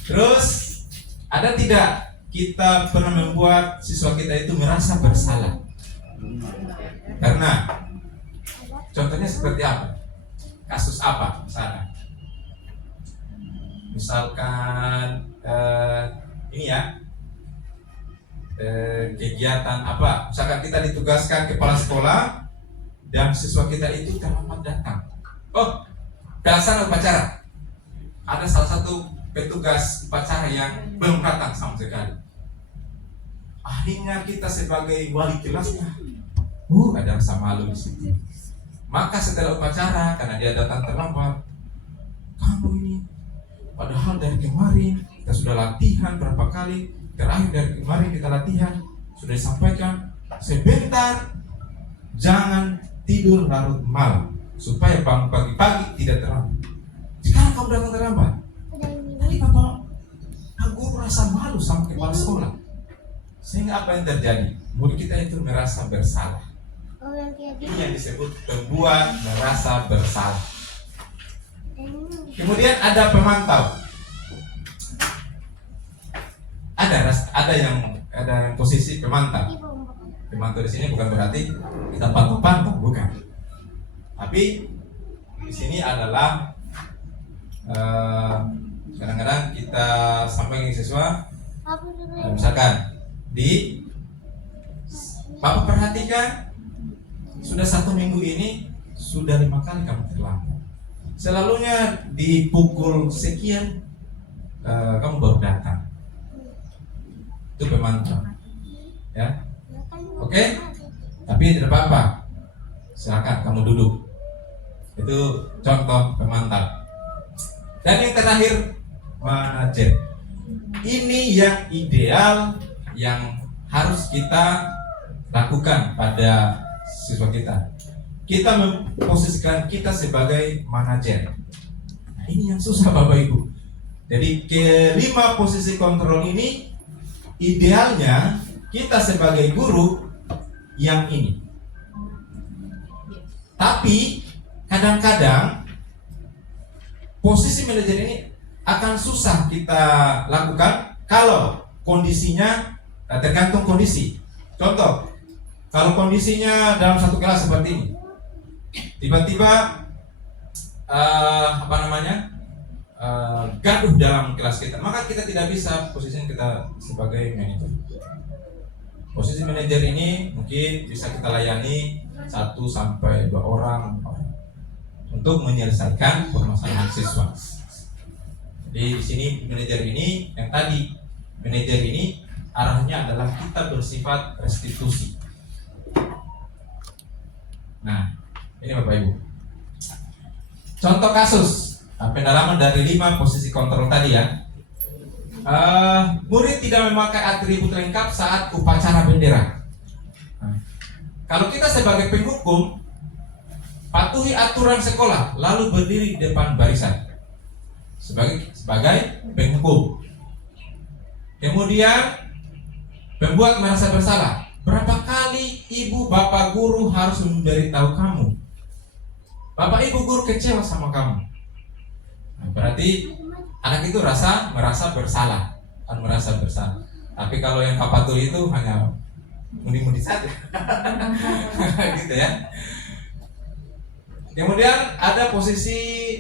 Terus ada tidak kita pernah membuat siswa kita itu merasa bersalah? Karena contohnya seperti apa? Kasus apa misalnya? Misalkan ini ya, kegiatan apa? Misalkan kita ditugaskan kepala sekolah dan siswa kita itu terlambat datang. Oh, pelaksanaan upacara. Ada salah satu petugas upacara yang belum datang sama sekali. Akhirnya kita sebagai wali kelasnya, ada rasa malu di situ. Maka setelah upacara, karena dia datang terlambat, kamu ini, padahal dari kemarin kita sudah latihan berapa kali, terakhir dari kemarin kita latihan sudah disampaikan sebentar, jangan tidur larut malam supaya bangun pagi-pagi tidak terlambat. Sekarang kamu datang terlambat. Tadi Bapak guru rasa malu sama kepala sekolah. Sehingga apa yang terjadi? Murid kita itu merasa bersalah. Ini yang disebut pembuat merasa bersalah. Kemudian ada pemantau. Ada yang posisi pemantau. Pemantau di sini bukan berarti kita pantau-pantau, bukan. Tapi di sini adalah kadang-kadang kita sampaikan ke siswa, misalkan Bapak perhatikan sudah 1 minggu ini sudah 5 kali kamu terlambat. Selalunya di pukul sekian kamu baru datang. Itu pemantau, ya. Oke? Tapi tidak apa-apa. Silakan kamu duduk. Itu contoh pemantau. Dan yang terakhir, manajer. Ini yang ideal yang harus kita lakukan pada siswa kita. Kita memposisikan kita sebagai manajer. Nah, ini yang susah Bapak Ibu. Jadi ke-5 posisi kontrol ini idealnya kita sebagai guru yang ini. Tapi kadang-kadang posisi manajer ini akan susah kita lakukan kalau kondisinya tergantung kondisi. Contoh, kalau kondisinya dalam satu kelas seperti ini, tiba-tiba gaduh dalam kelas kita, maka kita tidak bisa posisinya kita sebagai manajer. Posisi manajer ini mungkin bisa kita layani 1 sampai 2 orang untuk menyelesaikan permasalahan siswa. Jadi di sini manajer ini yang tadi manajer ini arahnya adalah kita bersifat restitusi. Nah, ini Bapak Ibu. Contoh kasus pendalaman dari 5 posisi kontrol tadi ya. Murid tidak memakai atribut lengkap saat upacara bendera. Kalau kita sebagai penghukum, patuhi aturan sekolah, lalu berdiri di depan barisan sebagai penghukum. Kemudian pembuat merasa bersalah. Berapa kali ibu bapak guru harus memberitahu kamu? Bapak ibu guru kecewa sama kamu. Nah, berarti anak itu merasa bersalah, merasa bersalah. Tapi kalau yang kapatul itu hanya mudi-mudi saja, gitu ya. Kemudian ada posisi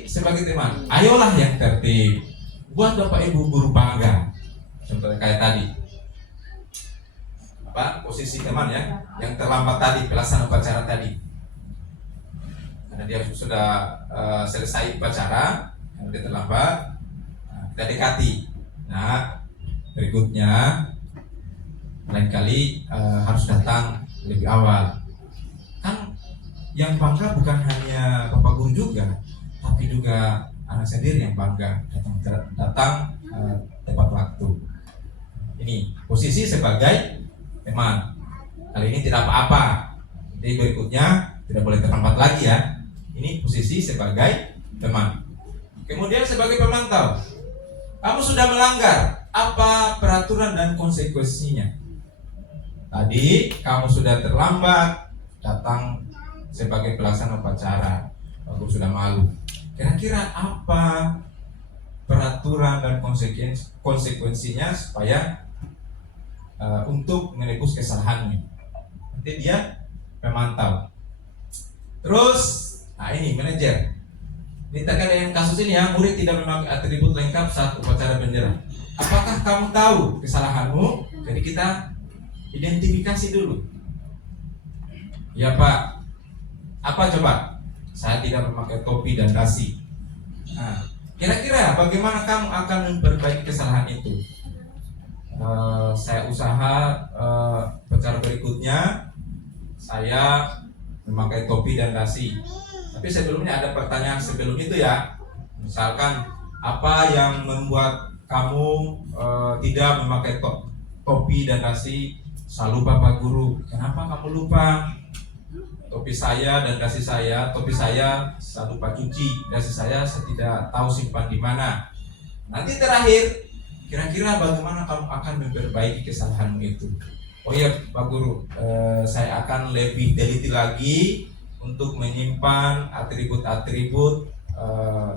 sebagai teman. Ayolah yang tertib, buat bapak ibu guru bangga. Contohnya kayak tadi. Posisi teman ya, yang terlambat tadi, pelaksanaan upacara tadi. Karena dia sudah selesai upacara, dia terlambat, kita dekati. Nah, berikutnya lain kali harus datang lebih awal. Kan yang bangga bukan hanya bapak guru juga, tapi juga anak sendiri yang bangga datang tepat waktu. Ini posisi sebagai teman. Kali ini tidak apa-apa. Jadi berikutnya tidak boleh terlambat lagi ya. Ini posisi sebagai teman. Kemudian sebagai pemantau. Kamu sudah melanggar, apa peraturan dan konsekuensinya? Tadi kamu sudah terlambat datang sebagai pelaksana upacara. Aku sudah malu. Kira-kira apa peraturan dan konsekuensinya supaya untuk menebus kesalahannya? Nanti dia memantau. Terus, nah ini manajer. Ini terkait dengan kasus ini ya, murid tidak memakai atribut lengkap saat upacara bendera. Apakah kamu tahu kesalahanmu? Jadi kita identifikasi dulu. Ya Pak, apa coba? Saya tidak memakai topi dan dasi. Nah, kira-kira bagaimana kamu akan memperbaiki kesalahan itu? Saya usaha upacara berikutnya saya memakai topi dan dasi. Tapi sebelumnya ada pertanyaan sebelum itu ya. Misalkan apa yang membuat kamu tidak memakai topi dan dasi? Saya lupa Pak Guru. Kenapa kamu lupa? Topi saya dan dasi saya, topi saya lupa cuci, dasi saya tidak tahu simpan di mana. Nanti terakhir, kira-kira bagaimana kamu akan memperbaiki kesalahanmu itu? Oh ya Pak Guru, saya akan lebih teliti lagi untuk menyimpan atribut-atribut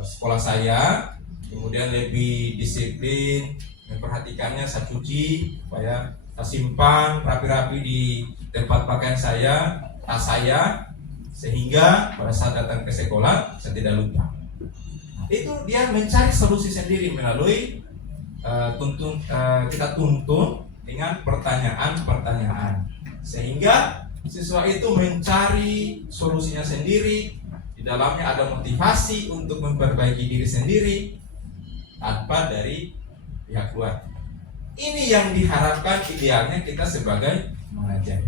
sekolah saya, kemudian lebih disiplin, memperhatikannya, saya cuci, supaya saya simpan rapi-rapi di tempat pakaian saya, tas saya, sehingga pada saat datang ke sekolah saya tidak lupa. Itu dia mencari solusi sendiri melalui kita tuntun dengan pertanyaan-pertanyaan, sehingga siswa itu mencari solusinya sendiri. Di dalamnya ada motivasi untuk memperbaiki diri sendiri tanpa dari pihak luar. Ini yang diharapkan idealnya kita sebagai manajer.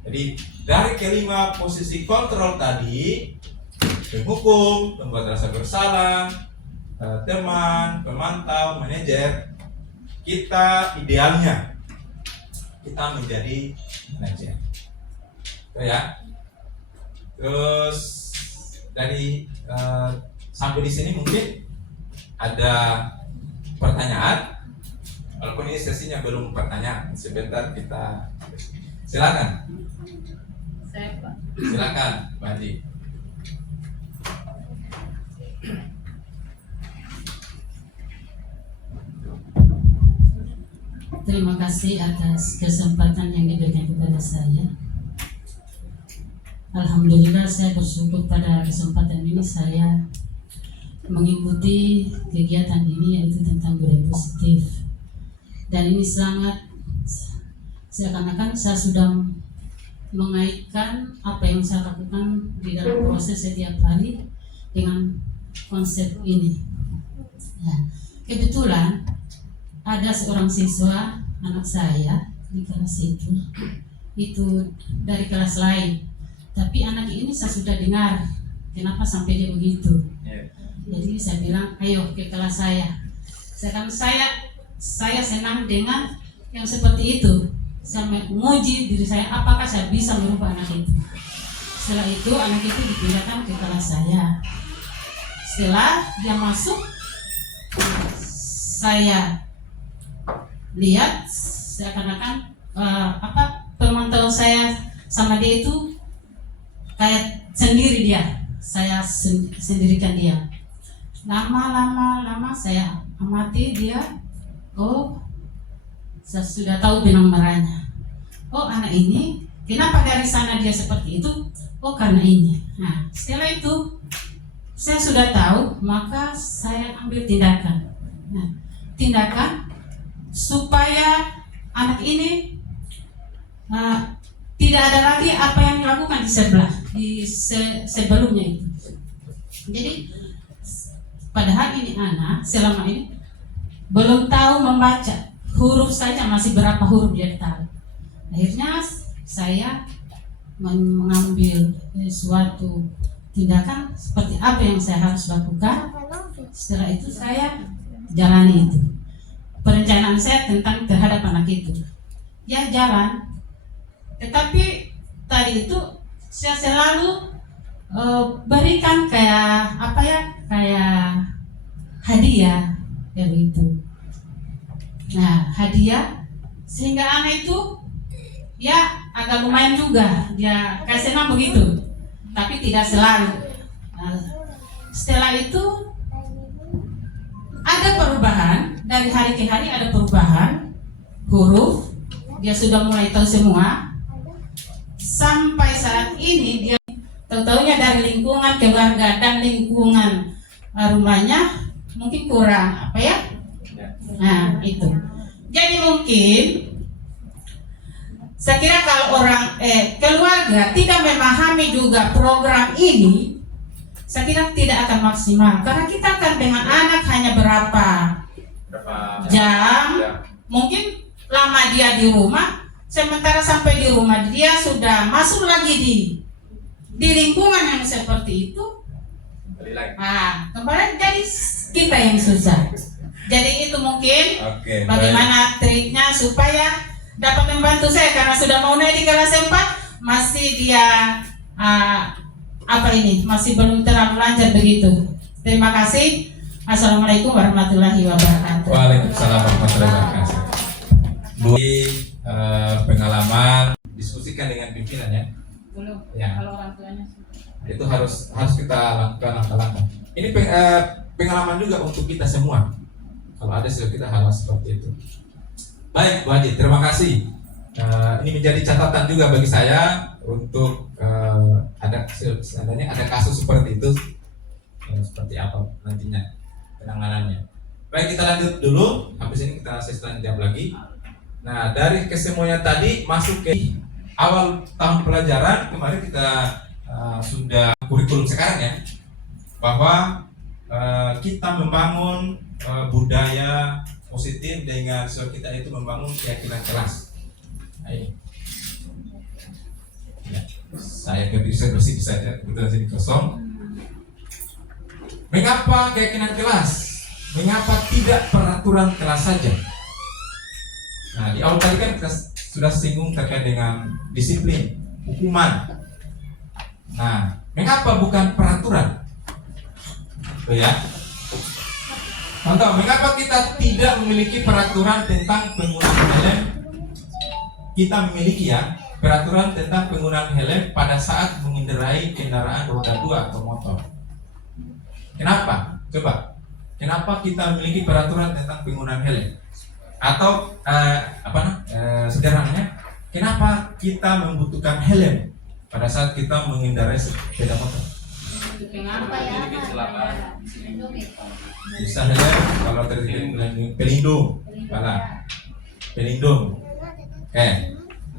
Jadi dari kelima posisi kontrol tadi, penghukum, pembuat rasa bersalah, teman, pemantau, manajer, kita idealnya kita menjadi manajer. Itu ya. Terus dari sampai di sini mungkin ada pertanyaan. Walaupun ini sesinya belum pertanyaan, sebentar kita silakan. Saya Pak. Silakan, Pak Haji. Terima kasih atas kesempatan yang diberikan kepada saya. Alhamdulillah saya bersyukur pada kesempatan ini saya mengikuti kegiatan ini, yaitu tentang budaya positif. Dan ini sangat seakan-akan saya sudah mengaitkan apa yang saya lakukan di dalam proses setiap hari dengan konsep ini. Ya, kebetulan ada seorang siswa anak saya di kelas itu dari kelas lain, tapi anak ini saya sudah dengar kenapa sampai dia begitu. Ya. Jadi saya bilang, ayo ke kelas saya. Saya senang dengan yang seperti itu. Saya menguji diri saya, apakah saya bisa merubah anak itu. Setelah itu anak itu dipindahkan ke kelas saya. Setelah dia masuk, saya lihat seakan-akan pemantauan saya sama dia itu kayak sendiri dia. Saya sendirikan dia. Lama saya amati dia. Oh, saya sudah tahu benang merahnya. Oh, anak ini kenapa dari sana dia seperti itu? Oh, karena ini. Nah, setelah itu saya sudah tahu, maka saya ambil tindakan. Nah, tindakan supaya anak ini tidak ada lagi apa yang dilakukan di sebelumnya itu. Jadi padahal ini anak selama ini belum tahu membaca, huruf saja masih berapa huruf dia tahu. Akhirnya saya mengambil suatu tindakan seperti apa yang saya harus lakukan. Setelah itu saya jalani itu perencanaan saya tentang terhadap anak itu. Ya jalan, tetapi tadi itu saya selalu berikan kayak hadiah kayak gitu. Nah, hadiah sehingga anak itu ya agak lumayan juga dia kayak senang begitu, tapi tidak selalu. Nah, setelah itu ada perubahan, dari hari ke hari ada perubahan huruf, dia sudah mulai tahu semua. Sampai saat ini dia tahu-taunya dari lingkungan keluarga dan lingkungan rumahnya mungkin kurang Nah, itu. Jadi mungkin saya kira kalau keluarga tidak memahami juga program ini, saya kira tidak akan maksimal. Karena kita akan dengan anak hanya berapa jam, mungkin lama dia di rumah, sementara sampai di rumah dia sudah masuk lagi di lingkungan yang seperti itu. Kemarin jadi kita yang susah. Jadi itu mungkin bagaimana triknya supaya dapat membantu saya, karena sudah mau naik di kelas 4 masih dia masih belum terlalu lancar begitu. Terima kasih. Assalamualaikum warahmatullahi wabarakatuh. Waalaikumsalam warahmatullahi wabarakatuh. Pengalaman diskusikan dengan pimpinan ya. Belum. Ya. Kalau orang tuanya Itu harus kita lakukan langkah-langkah. Ini pengalaman juga untuk kita semua. Kalau ada sih kita harus seperti itu. Baik, Bu Haji, terima kasih. Ini menjadi catatan juga bagi saya untuk seandainya ada kasus seperti itu, seperti apa nantinya penanganannya. Baik, kita lanjut dulu. Habis ini kita sesi jawab lagi. Nah, dari kesemuanya tadi masuk ke awal tahun pelajaran kemarin kita sudah kurikulum sekarang ya, bahwa kita membangun budaya positif dengan kita itu membangun keyakinan kelas. Ya, saya bersih saja, kebetulan sini kosong. Mengapa keyakinan kelas? Mengapa tidak peraturan kelas saja? Nah, di awal tadi kan kita sudah singgung terkait dengan disiplin, hukuman. Nah, mengapa bukan peraturan? Tuh ya. Contoh, mengapa kita tidak memiliki peraturan tentang penggunaan helm? Kita memiliki ya peraturan tentang penggunaan helm pada saat mengendarai kendaraan roda 2 atau motor. Kenapa? Coba. Kenapa kita memiliki peraturan tentang penggunaan helm? Atau sederhananya, kenapa kita membutuhkan helm pada saat kita mengendarai sepeda motor? Kenapa ya? Bisa helm kalau terjadi pelindung, pelindung. Oke.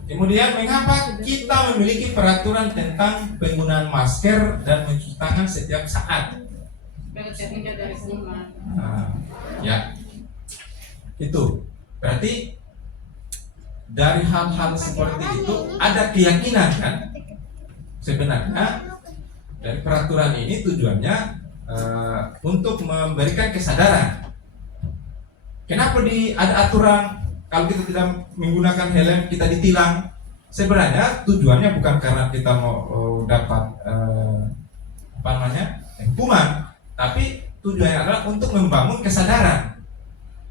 Kemudian mengapa kita memiliki peraturan tentang penggunaan masker dan mencuci tangan setiap saat? Ya, itu berarti dari hal-hal seperti itu ada keyakinan kan sebenarnya dari peraturan ini tujuannya untuk memberikan kesadaran. Kenapa ada aturan kalau kita tidak menggunakan helm kita ditilang? Sebenarnya tujuannya bukan karena kita mau dapat hukuman, tapi tujuannya adalah untuk membangun kesadaran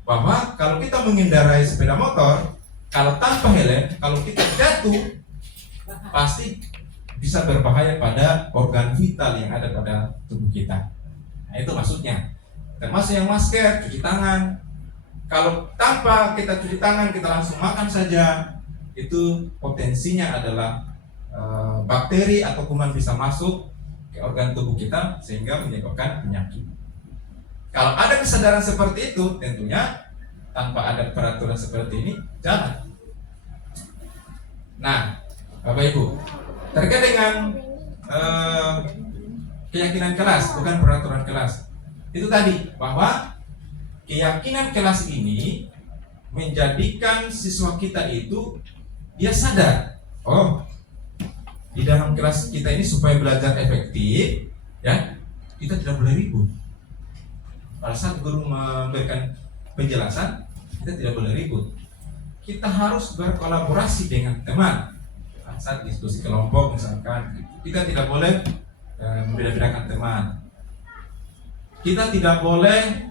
bahwa kalau kita mengendarai sepeda motor, kalau tanpa helm, kalau kita jatuh, pasti bisa berbahaya pada organ vital yang ada pada tubuh kita. Nah, itu maksudnya. Termasuk yang masker, cuci tangan. Kalau tanpa kita cuci tangan, kita langsung makan saja, itu potensinya adalah bakteri atau kuman bisa masuk ke organ tubuh kita sehingga menyebabkan penyakit. Kalau ada kesadaran seperti itu, tentunya tanpa ada peraturan seperti ini jalan. Nah, Bapak Ibu, terkait dengan keyakinan kelas, bukan peraturan kelas, itu tadi bahwa keyakinan kelas ini menjadikan siswa kita itu dia sadar, oh, di dalam kelas kita ini supaya belajar efektif, ya, kita tidak boleh ribut. Pada saat guru memberikan penjelasan, kita tidak boleh ribut. Kita harus berkolaborasi dengan teman. Saat diskusi kelompok misalkan, kita tidak boleh membeda-bedakan teman. Kita tidak boleh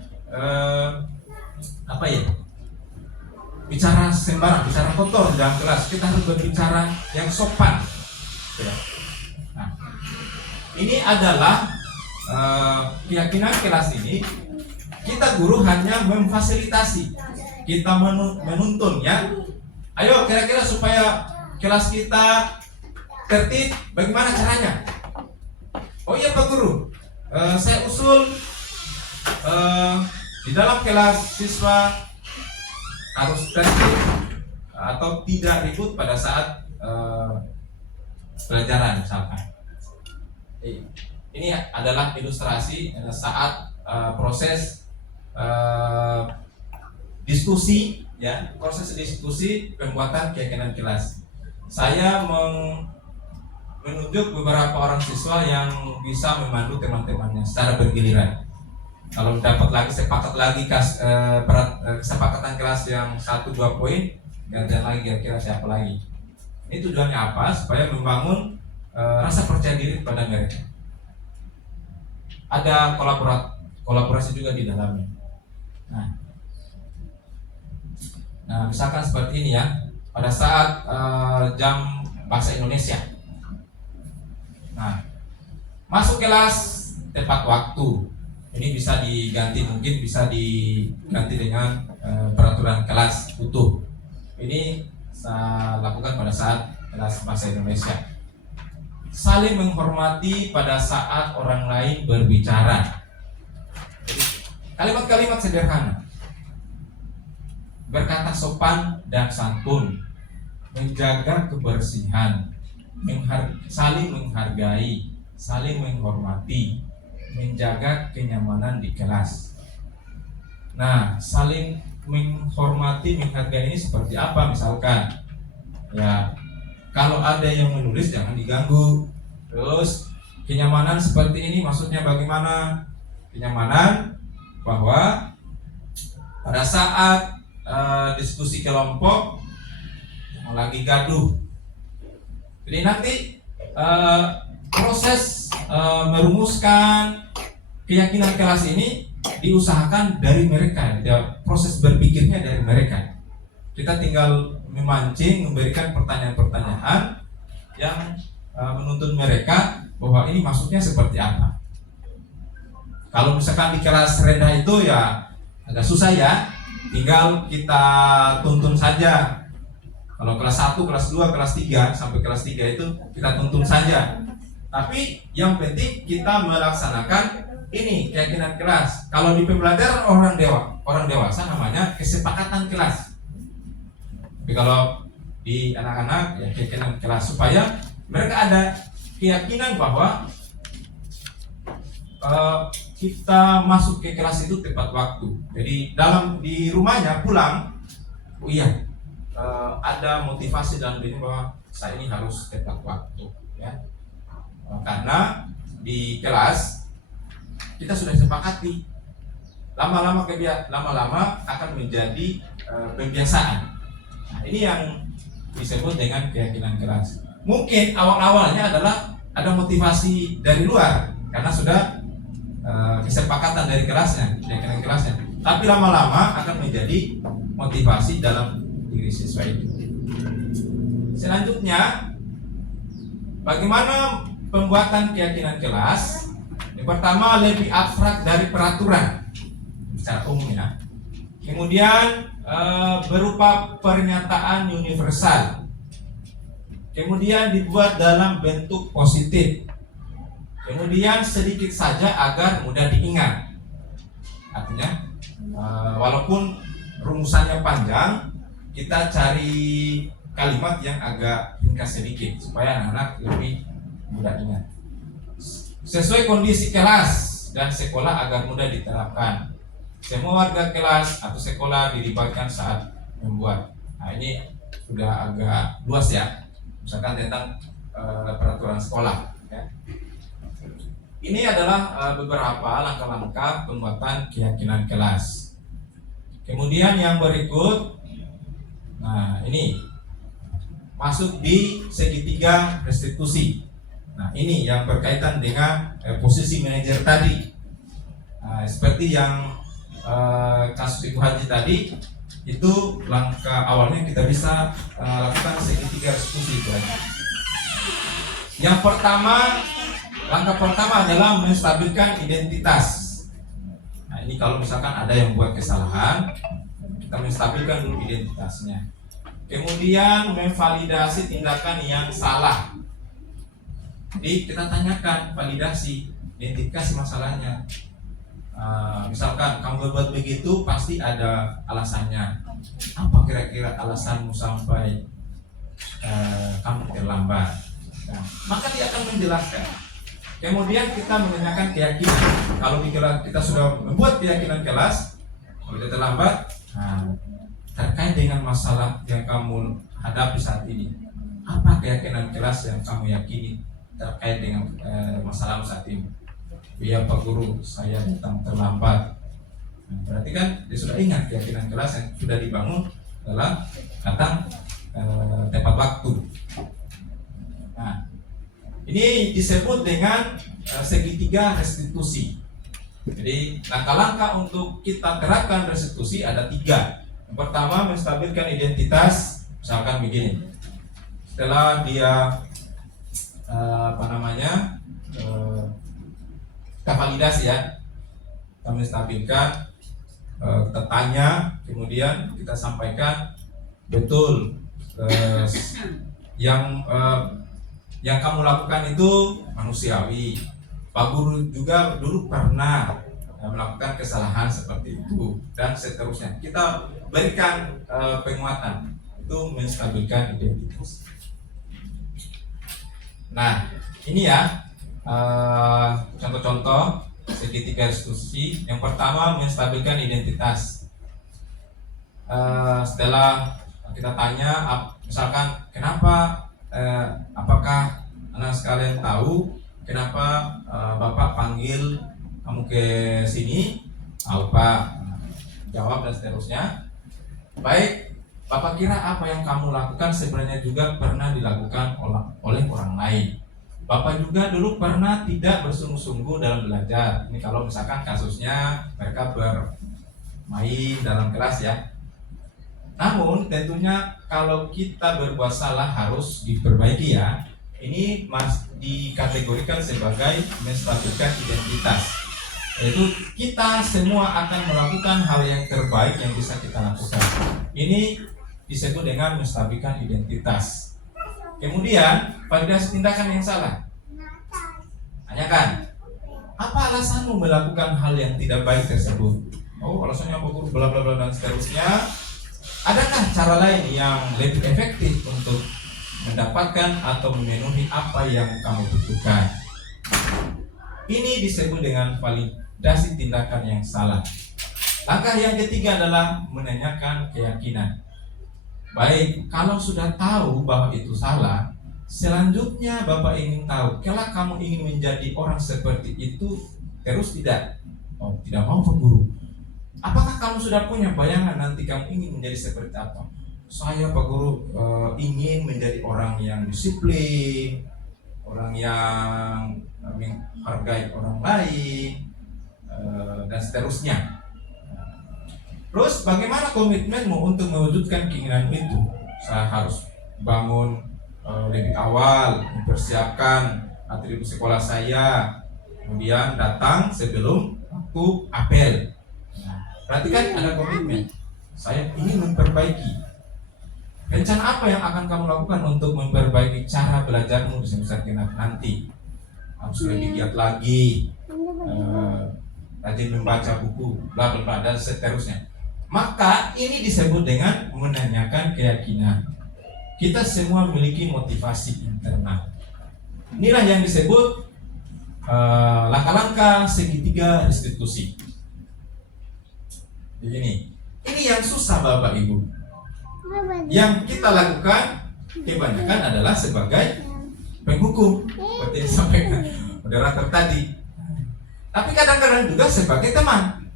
bicara sembarang, bicara kotor di dalam kelas. Kita harus berbicara yang sopan. Nah, ini adalah keyakinan kelas ini. Kita guru hanya memfasilitasi, kita menuntun, ya. Ayo kira-kira supaya kelas kita tertib, bagaimana caranya? Oh iya Pak Guru, saya usul di dalam kelas siswa harus tertib atau tidak ribut pada saat pelajaran misalkan. Ini adalah ilustrasi saat proses diskusi, ya, proses diskusi pembuatan keyakinan kelas. Saya menunjuk beberapa orang siswa yang bisa memandu teman-temannya secara bergiliran. Kalau dapat lagi sepakat lagi kesepakatan kelas yang 1-2 poin, gantian lagi kira-kira siapa lagi. Ini tujuannya apa? Supaya membangun rasa percaya diri pada mereka. Ada kolaborasi juga di dalamnya. Nah, misalkan seperti ini, ya, pada saat jam bahasa Indonesia. Nah, masuk kelas tepat waktu. Ini bisa diganti, mungkin bisa diganti dengan peraturan kelas utuh. Ini saya lakukan pada saat kelas bahasa Indonesia. Saling menghormati pada saat orang lain berbicara. Jadi, kalimat-kalimat sederhana. Berkata sopan dan santun, menjaga kebersihan, saling menghargai, saling menghormati, menjaga kenyamanan di kelas. Nah, saling menghormati, menghargai ini seperti apa? Misalkan, ya, kalau ada yang menulis jangan diganggu. Terus kenyamanan seperti ini maksudnya bagaimana? Kenyamanan bahwa pada saat diskusi kelompok lagi gaduh. Jadi nanti proses merumuskan keyakinan kelas ini diusahakan dari mereka, proses berpikirnya dari mereka. Kita tinggal memancing, memberikan pertanyaan-pertanyaan yang menuntun mereka bahwa ini maksudnya seperti apa. Kalau misalkan di kelas rendah itu ya agak susah, ya. Tinggal kita tuntun saja. Kalau kelas 1, kelas 2, kelas 3 sampai kelas 3 itu kita tuntun saja. Tapi yang penting kita melaksanakan ini keyakinan kelas. Kalau di pembelajaran orang dewasa namanya kesepakatan kelas. Tapi kalau di anak-anak ya keyakinan kelas, supaya mereka ada keyakinan bahwa kita masuk ke kelas itu tepat waktu. Jadi di rumahnya pulang, oh iya, ada motivasi dalam diri bahwa saya ini harus tepat waktu, ya. Karena di kelas, kita sudah sepakati. Lama-lama akan menjadi kebiasaan. Nah, ini yang disebut dengan keyakinan kelas. Mungkin awal-awalnya adalah ada motivasi dari luar karena sudah kesepakatan dari kelasnya, keyakinan kelasnya. Tapi lama-lama akan menjadi motivasi dalam diri siswa itu. Selanjutnya, bagaimana pembuatan keyakinan kelas? Yang pertama, lebih abstrak dari peraturan secara umum ya. Kemudian berupa pernyataan universal. Kemudian dibuat dalam bentuk positif. Kemudian sedikit saja agar mudah diingat. Artinya walaupun rumusannya panjang, kita cari kalimat yang agak ringkas sedikit supaya anak-anak lebih mudah ingat. Sesuai kondisi kelas dan sekolah agar mudah diterapkan. Semua warga kelas atau sekolah dilibatkan saat membuat. Nah, ini sudah agak luas ya. Misalkan tentang peraturan sekolah. Ya. Ini adalah beberapa langkah-langkah pembuatan keyakinan kelas. Kemudian yang berikut, nah ini masuk di segitiga restitusi. Nah ini yang berkaitan dengan posisi manajer tadi. Nah, seperti yang kasus Ibu Haji tadi, itu langkah awalnya kita bisa lakukan segitiga restitusi itu aja. Yang pertama, langkah pertama adalah menstabilkan identitas. Nah ini kalau misalkan ada yang buat kesalahan, kita menstabilkan dulu identitasnya. Kemudian memvalidasi tindakan yang salah. Jadi kita tanyakan validasi, identifikasi masalahnya. Misalkan kamu berbuat begitu pasti ada alasannya. Apa kira-kira alasanmu sampai kamu terlambat? Nah, maka dia akan menjelaskan. Kemudian kita menanyakan keyakinan. Kalau kita sudah membuat keyakinan kelas, kalau kita terlambat, terkait dengan masalah yang kamu hadapi saat ini, apa keyakinan kelas yang kamu yakini terkait dengan masalah saat ini? Ya Pak Guru, saya datang terlambat. Nah, berarti kan dia sudah ingat keyakinan kelas yang sudah dibangun adalah datang tepat waktu. Nah, ini disebut dengan segitiga restitusi. Jadi langkah-langkah untuk kita terapkan restitusi ada 3. Yang pertama, menstabilkan identitas. Misalkan begini, setelah dia kita validasi ya, kita menstabilkan, kita tanya, kemudian kita sampaikan betul yang kamu lakukan itu manusiawi. Pak Guru juga dulu pernah melakukan kesalahan seperti itu dan seterusnya. Kita berikan penguatan, itu menstabilkan identitas. Nah, ini ya contoh-contoh segitiga restitusi. Yang pertama, menstabilkan identitas. Setelah kita tanya, misalkan kenapa, apakah anak sekalian tahu kenapa Bapak panggil kamu ke sini? Tahu Pak. Jawab dan seterusnya. Baik, Bapak kira apa yang kamu lakukan sebenarnya juga pernah dilakukan oleh orang lain. Bapak juga dulu pernah tidak bersungguh-sungguh dalam belajar. Ini kalau misalkan kasusnya mereka bermain dalam kelas ya. Namun tentunya kalau kita berbuat salah harus diperbaiki ya. Ini dikategorikan sebagai menstabilkan identitas. Yaitu kita semua akan melakukan hal yang terbaik yang bisa kita lakukan. Ini disebut dengan menstabilkan identitas. Kemudian, validasi tindakan yang salah. Tanyakan, apa alasanmu melakukan hal yang tidak baik tersebut? Oh, alasannya apa Guru? Bla bla bla dan seterusnya. Adakah cara lain yang lebih efektif untuk mendapatkan atau memenuhi apa yang kamu butuhkan? Ini disebut dengan validasi tindakan yang salah. Langkah yang ketiga adalah menanyakan keyakinan. Baik, kalau sudah tahu bahwa itu salah, Selanjutnya Bapak ingin tahu, kelak kamu ingin menjadi orang seperti itu terus tidak? Oh, tidak mau Pak Guru. Apakah kamu sudah punya bayangan nanti kamu ingin menjadi seperti apa? Saya Pak Guru ingin menjadi orang yang disiplin, orang yang menghargai orang lain, dan seterusnya. Terus bagaimana komitmenmu untuk mewujudkan keinginan itu? Saya harus bangun lebih awal, mempersiapkan atribut sekolah saya, kemudian datang sebelum waktu apel. Berarti kan ada komitmen. Saya ingin memperbaiki. Rencana apa yang akan kamu lakukan untuk memperbaiki cara belajarmu di semester genap nanti? Harus lebih giat lagi, rajin membaca buku, bla bla bla dan seterusnya. Maka ini disebut dengan menanyakan keyakinan. Kita semua memiliki motivasi internal. Inilah yang disebut langkah-langkah segitiga restitusi. Begini, ini yang susah Bapak Ibu. Yang kita lakukan kebanyakan adalah sebagai penghukum, seperti yang disampaikan moderator tadi. Tapi kadang-kadang juga sebagai teman,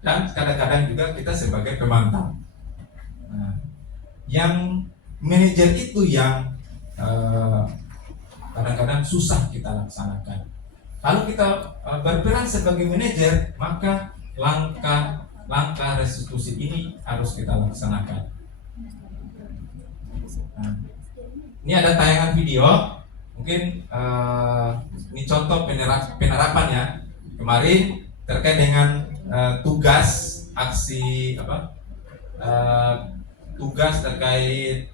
dan kadang-kadang juga kita sebagai pemantau. Nah, yang manajer itu yang kadang-kadang susah kita laksanakan. Kalau kita berperan sebagai manajer, maka langkah restitusi ini harus kita laksanakan. Nah, ini ada tayangan video, mungkin ini contoh penerapan ya. Kemarin terkait dengan tugas aksi tugas terkait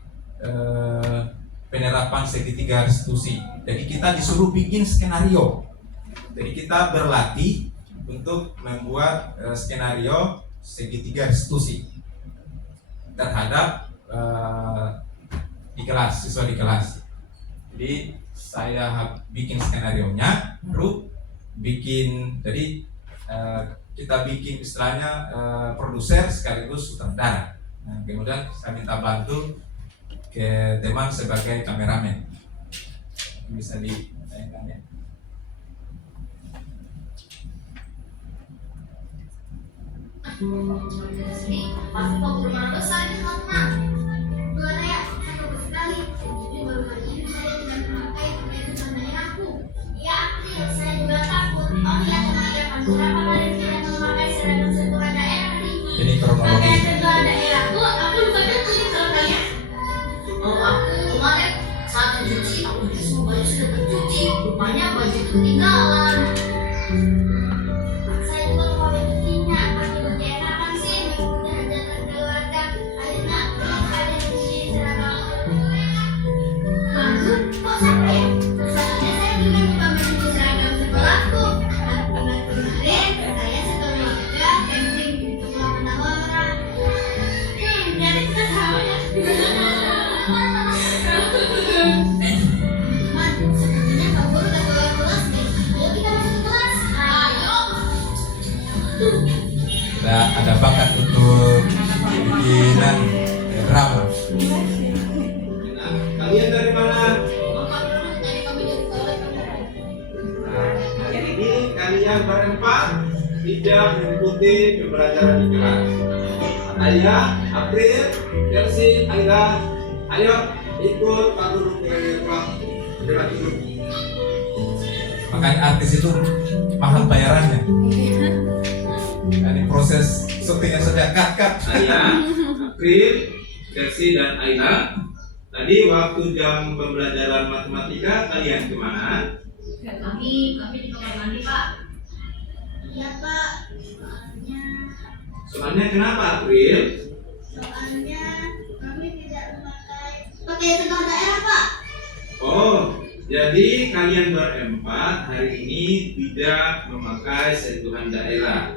penerapan segitiga restitusi. Jadi kita disuruh bikin skenario. Jadi kita berlatih untuk membuat skenario segitiga restitusi terhadap di kelas, siswa di kelas. Jadi saya bikin skenarionya, baru bikin. Jadi kita bikin istilahnya produser sekaligus sutradara. Nah, kemudian saya minta bantu ke teman sebagai kameramen. Bisa ditayangkan ya. Pasti Pak Guru mana besar ini teman-teman. Benar ya, saya bagus sekali. Jadi baru kali ini saya tidak memakai penelitian daerahku. Ya, saya juga takut. Oh iya teman-teman, beberapa kali tidak memakai seragam sentuhan daerah nih. Ini kronologi. Pakai sentuhan daerahku, aku lukanya tulis katanya. Oh, aku kemarin saat mencuci, aku cuci semua baju sudah tercuci. Rupanya baju itu ketinggalan. Saya juga lupa bensinnya. Akibat keenakan sih, mengikuti jalan keluarga. Akhirnya ada di seragam. Kok sampai ya? Selanjutnya saya juga lupa mencuci seragam sekolahku. Akibat kemarin, saya setelah kerja camping untuk melawan orang. Jadi kita sama ya. Teman, sepertinya Pak Guru udah keluar kelas nih. Ayo kita masuk kelas. Ayo. Ada bakat untuk bikinan drama. Nah, kalian dari mana? Nah, ini kalian berempat tidak mengikuti pembelajaran di kelas. Ayah, April, Chelsea, Aira, ayo ikut Pak Guru ke ruang gerak dulu. Makanya artis itu mahal bayarannya. Ini proses syutingnya saja cut. Ayah, April, Chelsea dan Aira. Tadi waktu jam pembelajaran matematika kalian kemana? Kami di kamar mandi, Pak. Iya, Pak. Soalnya kenapa April? Soalnya kami tidak pakai sentuhan daerah, Pak. Oh, jadi kalian berempat hari ini tidak memakai sentuhan daerah.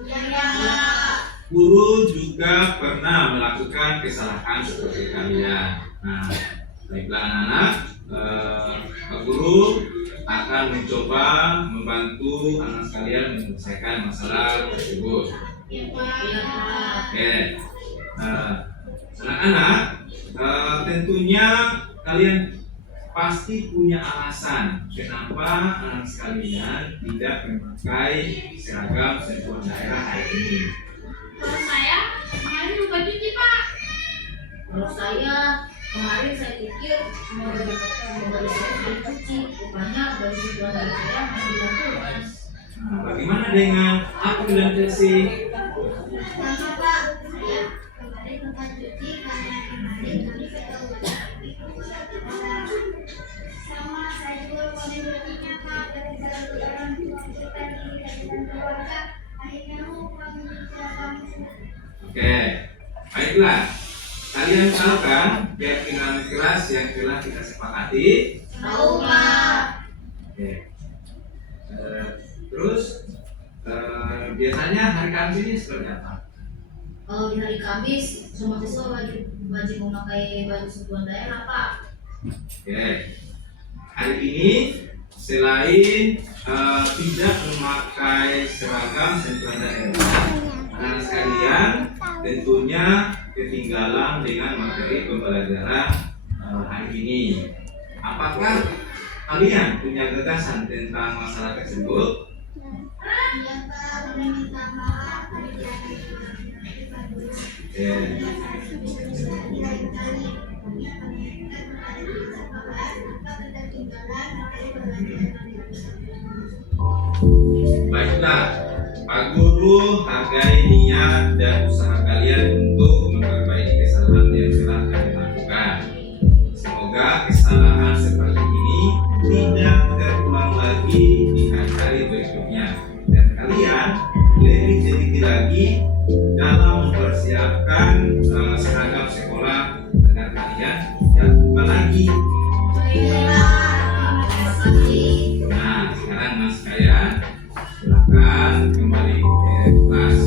Iya, Pak. Guru juga pernah melakukan kesalahan seperti kalian. Nah, baiklah anak-anak, Pak Guru akan mencoba membantu anak sekalian menyelesaikan masalah tersebut. Iya, Pak. Oke, anak-anak, tentunya kalian pasti punya alasan kenapa anak sekalian tidak memakai seragam sentuhan daerah hari ini. Kalau saya kemarin lupa cuci Pak. Kalau saya kemarin saya pikir semua baju saya sudah dicuci, rupanya baju sentuhan dari saya masih diatur. Nah, bagaimana dengan April dan Chelsea? Sama Pak, saya kemarin lupa cuci karena kemarin kami ketemu. Sama saya juga lupa mencucinya Pak, gara-gara orang tua kita dan keluarga. Akhirnya lupa mencuci. Oke, baiklah. Kalian tahu kan keyakinan kelas yang telah kita sepakati? Tahu Pak. Oke. Terus biasanya hari Kamis ini seperti apa? Kalau di hari Kamis semua siswa wajib memakai baju sentuhan daerah, Pak. Oke. Hari ini selain tidak memakai seragam sentuhan daerah, anak sekalian tentunya ketinggalan dengan materi pembelajaran hari ini. Apakah kalian punya gagasan tentang masalah tersebut? Iya Pak, kami minta maaf. Baiklah, Pak Guru hargai niat dan usaha kalian untuk memperbaiki kesalahan yang telah kalian lakukan. Semoga kesalahan seperti ini tidak terulang lagi di hari-hari berikutnya dan kalian lebih teliti lagi dalam mempersiapkan seragam sekolah agar kalian tidak lupa lagi. Terima kasih. Nah, sekarang mas kalian silakan kembali ke kelas.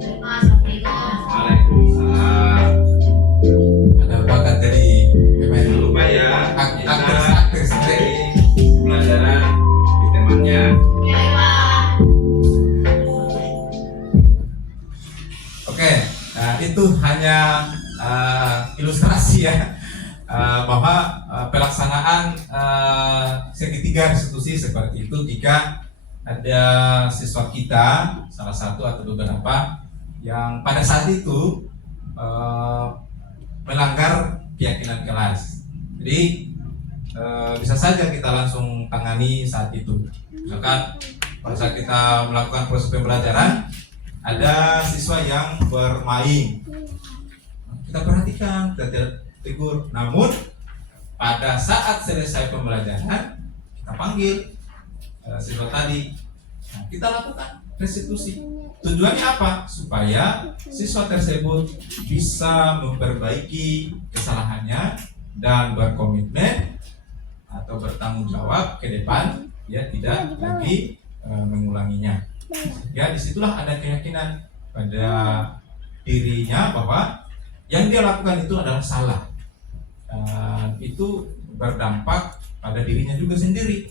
Terima kasih, Assalamualaikum. Waalaikumsalam. Ada bakat dari pemain Jangan lupa ya, aktris dari pelajaran di temannya. Ya Pak. Oke, nah itu hanya ilustrasi ya bahwa pelaksanaan segitiga restitusi seperti itu jika ada siswa kita salah satu atau beberapa yang pada saat itu melanggar keyakinan kelas. Jadi bisa saja kita langsung tangani saat itu. Misalkan pada saat kita melakukan proses pembelajaran ada siswa yang bermain, kita perhatikan, kita tegur. Namun pada saat selesai pembelajaran kita panggil siswa tadi. Nah, kita lakukan restitusi. Tujuannya apa? Supaya siswa tersebut bisa memperbaiki kesalahannya dan berkomitmen atau bertanggung jawab ke depan, ya tidak lagi mengulanginya. Ya disitulah ada keyakinan pada dirinya bahwa yang dia lakukan itu adalah salah. Itu berdampak pada dirinya juga sendiri,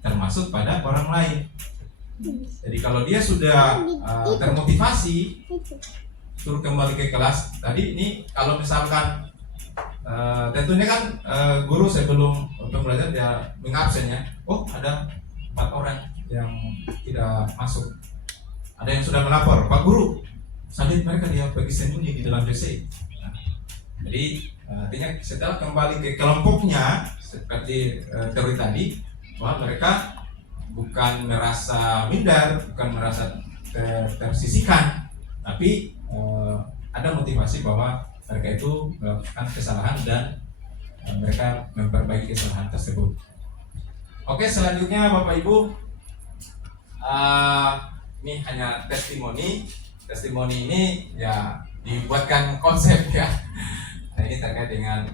termasuk pada orang lain. Jadi kalau dia sudah termotivasi suruh kembali ke kelas tadi, ini kalau misalkan tentunya kan guru sebelum pembelajaran dia mengabsennya, oh ada 4 orang yang tidak masuk, ada yang sudah melapor, Pak Guru saya lihat mereka dia pergi sembunyi di dalam WC. Nah, jadi artinya setelah kembali ke kelompoknya seperti teori tadi, bahwa mereka bukan merasa minder, bukan merasa tersisihkan, tapi ada motivasi bahwa mereka itu melakukan kesalahan dan mereka memperbaiki kesalahan tersebut. Oke, selanjutnya Bapak Ibu, ini hanya testimoni. Testimoni ini ya dibuatkan konsep ya. Nah, ini terkait dengan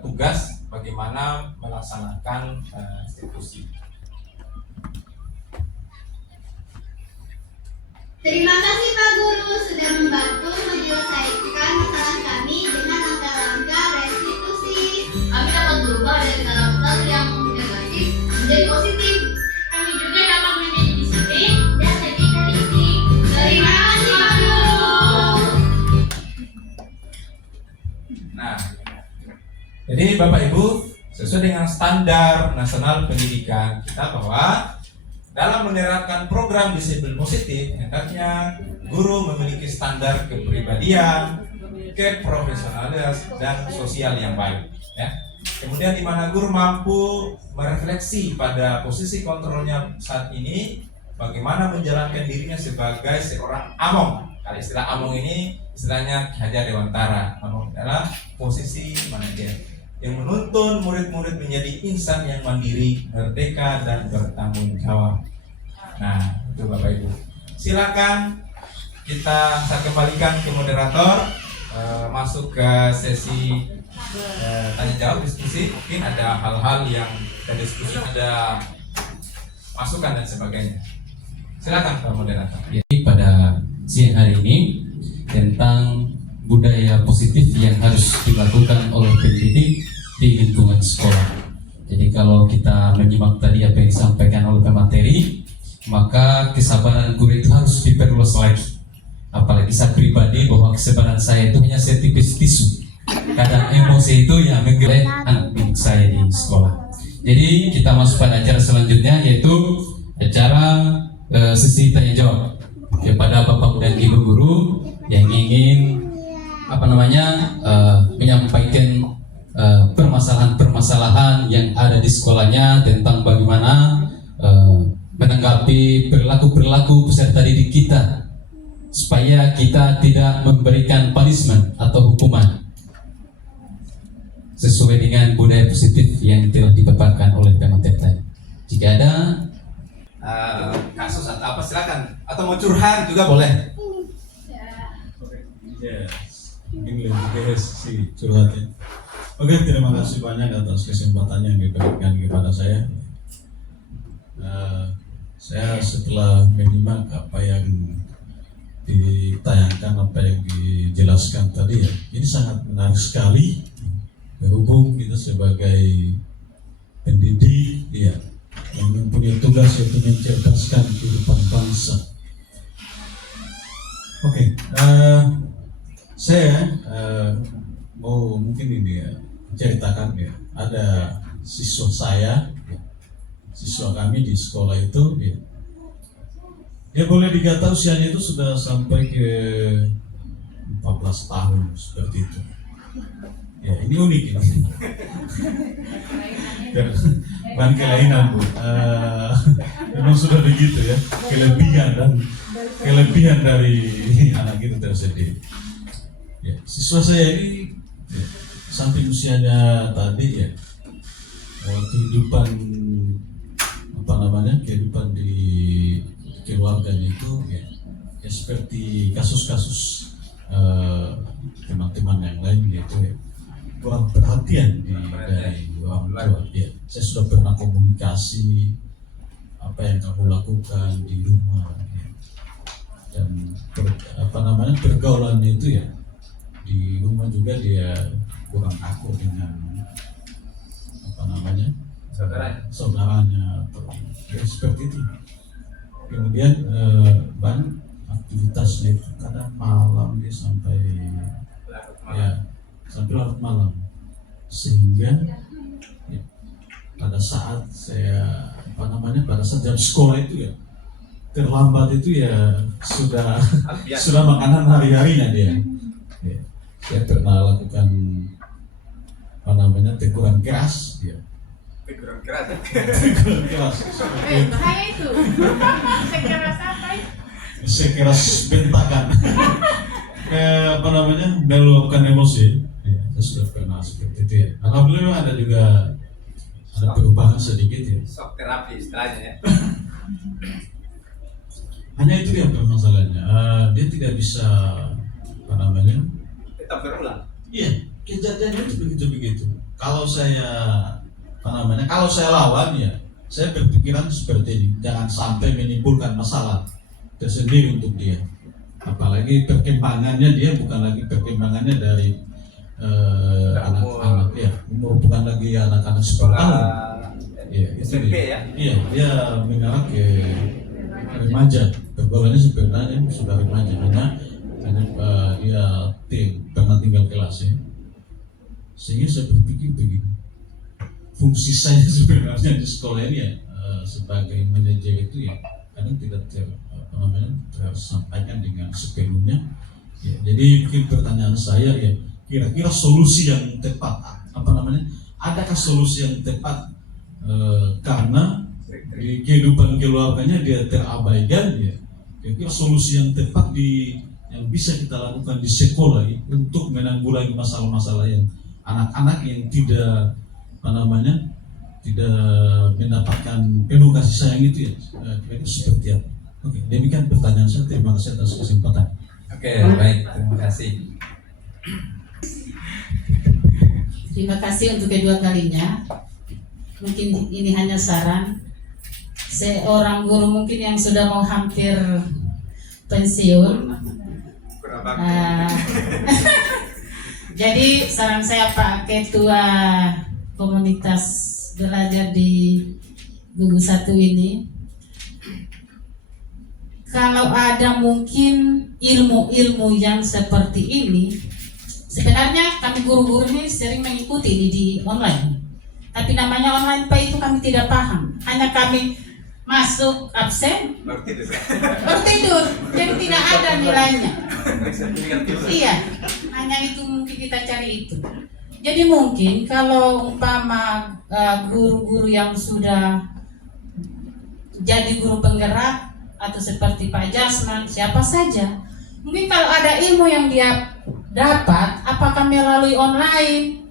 tugas bagaimana melaksanakan restitusi. Terima kasih Pak Guru sudah membantu menyelesaikan masalah kami dengan langkah-langkah restitusi. Kami dapat berubah dari karakter yang negatif menjadi positif. Kami juga dapat menjadi disiplin dan lebih teliti. Terima kasih Pak Guru. Nah, Jadi Bapak Ibu, sesuai dengan standar nasional pendidikan kita bahwa dalam menerapkan program disiplin positif, hendaknya guru memiliki standar kepribadian, keprofesionalan dan sosial yang baik. Ya. Kemudian di mana guru mampu merefleksi pada posisi kontrolnya saat ini, bagaimana menjalankan dirinya sebagai seorang among. Kalau istilah among ini istilahnya Ki Hajar Dewantara. Among adalah posisi manajer yang menuntun murid-murid menjadi insan yang mandiri, merdeka, dan bertanggung jawab. Nah, itu Bapak Ibu. Silakan saya kembalikan ke moderator, masuk ke sesi tanya jawab diskusi. Mungkin ada hal-hal yang kita diskusi, ada masukan dan sebagainya. Silakan Pak moderator. Jadi pada siang hari ini tentang budaya positif yang harus dilakukan oleh pendidik di lingkungan sekolah. Jadi kalau kita menyimak tadi apa yang disampaikan oleh pemateri, maka kesabaran guru itu harus diperluas lagi. Apalagi saya pribadi bahwa kesabaran saya itu hanya setipis tisu. Kadang emosi itu yang menggelek anak didik saya di sekolah. Jadi kita masuk pada acara selanjutnya, yaitu acara sesi tanya jawab kepada Bapak dan Ibu guru yang ingin menyampaikan permasalahan-permasalahan yang ada di sekolahnya tentang bagaimana menanggapi perilaku peserta didik kita supaya kita tidak memberikan punishment atau hukuman sesuai dengan budaya positif yang telah dipaparkan oleh pemateri tadi. Jika ada kasus atau apa silakan, atau mau curhat juga boleh. Ya, mungkin lebih sih curhatnya. Oke, terima kasih banyak atas kesempatan yang diberikan kepada saya. Saya setelah menyimak apa yang ditayangkan, apa yang dijelaskan tadi ya, ini sangat menarik sekali. Berhubung kita sebagai pendidik, ya, yang mempunyai tugas yaitu mencerdaskan kehidupan bangsa. Oke, saya mau mungkin ini ya ceritakan ya, ada siswa saya, ya, siswa kami di sekolah itu, ya boleh dikata usianya itu sudah sampai ke 14 tahun seperti itu. Ya ini unik ini. Bukan kelainan Bu, memang sudah begitu ya, kelebihan dari anak itu tersendiri. Ya, siswa saya ini ya, sampai usianya tadi ya, kehidupan kehidupan di keluarganya itu ya seperti kasus-kasus teman-teman yang lain gitu ya, kurang perhatian dari orang tua. Ya, saya sudah pernah komunikasi apa yang kamu lakukan di rumah ya. Dan pergaulannya itu ya di rumah juga dia kurang akur dengan saudaranya atau ya, seperti itu. Kemudian banyak aktivitasnya itu kadang malam dia sampai larut malam, sehingga ya, pada saat jam sekolah itu ya terlambat itu ya sudah makanan hari-harinya dia. Ya, saya pernah lakukan teguran keras ya. Teguran keras. Bahaya itu. Sekeras apa itu? Sekeras bentakan. Meluapkan emosi. Ya, saya sudah pernah seperti itu ya. Alhamdulillah ada perubahan sedikit ya. Shock terapi istilahnya ya. Hanya itu yang permasalahannya. Dia tidak bisa Tetap berulang. Iya, kejadiannya itu begitu. Kalau saya lawan ya, saya berpikiran seperti ini, jangan sampai menimbulkan masalah tersendiri untuk dia. Apalagi perkembangannya dia bukan lagi perkembangannya dari anak-anak ya, umur bukan lagi anak-anak 10 tahun. Iya, itu dia. Iya, dia mengarah ke remaja. Pergaulannya sebenarnya sudah remaja, hanya dia pernah tinggal kelas ya. Sehingga saya berpikir begini, fungsi saya sebenarnya di sekolah ini ya sebagai manajer itu ya kadang tidak tersampaikan dengan sepenuhnya. Ya, jadi mungkin pertanyaan saya ya, kira-kira solusi yang tepat adakah solusi yang tepat karena di kehidupan keluarganya dia terabaikan ya. Kira-kira solusi yang tepat yang bisa kita lakukan di sekolah ya, untuk menanggulangi masalah-masalah yang anak-anak yang tidak tidak mendapatkan penuh kasih sayang itu ya, kira-kira seperti apa? Oke, demikian pertanyaan saya. Terima kasih atas kesempatan. Oke, baik, terima kasih. Terima kasih untuk kedua kalinya. Mungkin ini hanya saran. Seorang guru mungkin yang sudah mau hampir pensiun. Jadi saran saya Pak Ketua Komunitas Belajar di Gugu 1 ini, kalau ada mungkin ilmu-ilmu yang seperti ini, sebenarnya kami guru-guru ini sering mengikuti ini di online. Tapi namanya online Pak itu kami tidak paham. Hanya kami masuk absen, baru tidur, jadi tidak ada nilainya. Iya, hanya itu mungkin kita cari itu. Jadi mungkin kalau umpama guru-guru yang sudah jadi guru penggerak atau seperti Pak Jasman, siapa saja, mungkin kalau ada ilmu yang dia dapat, apakah melalui online,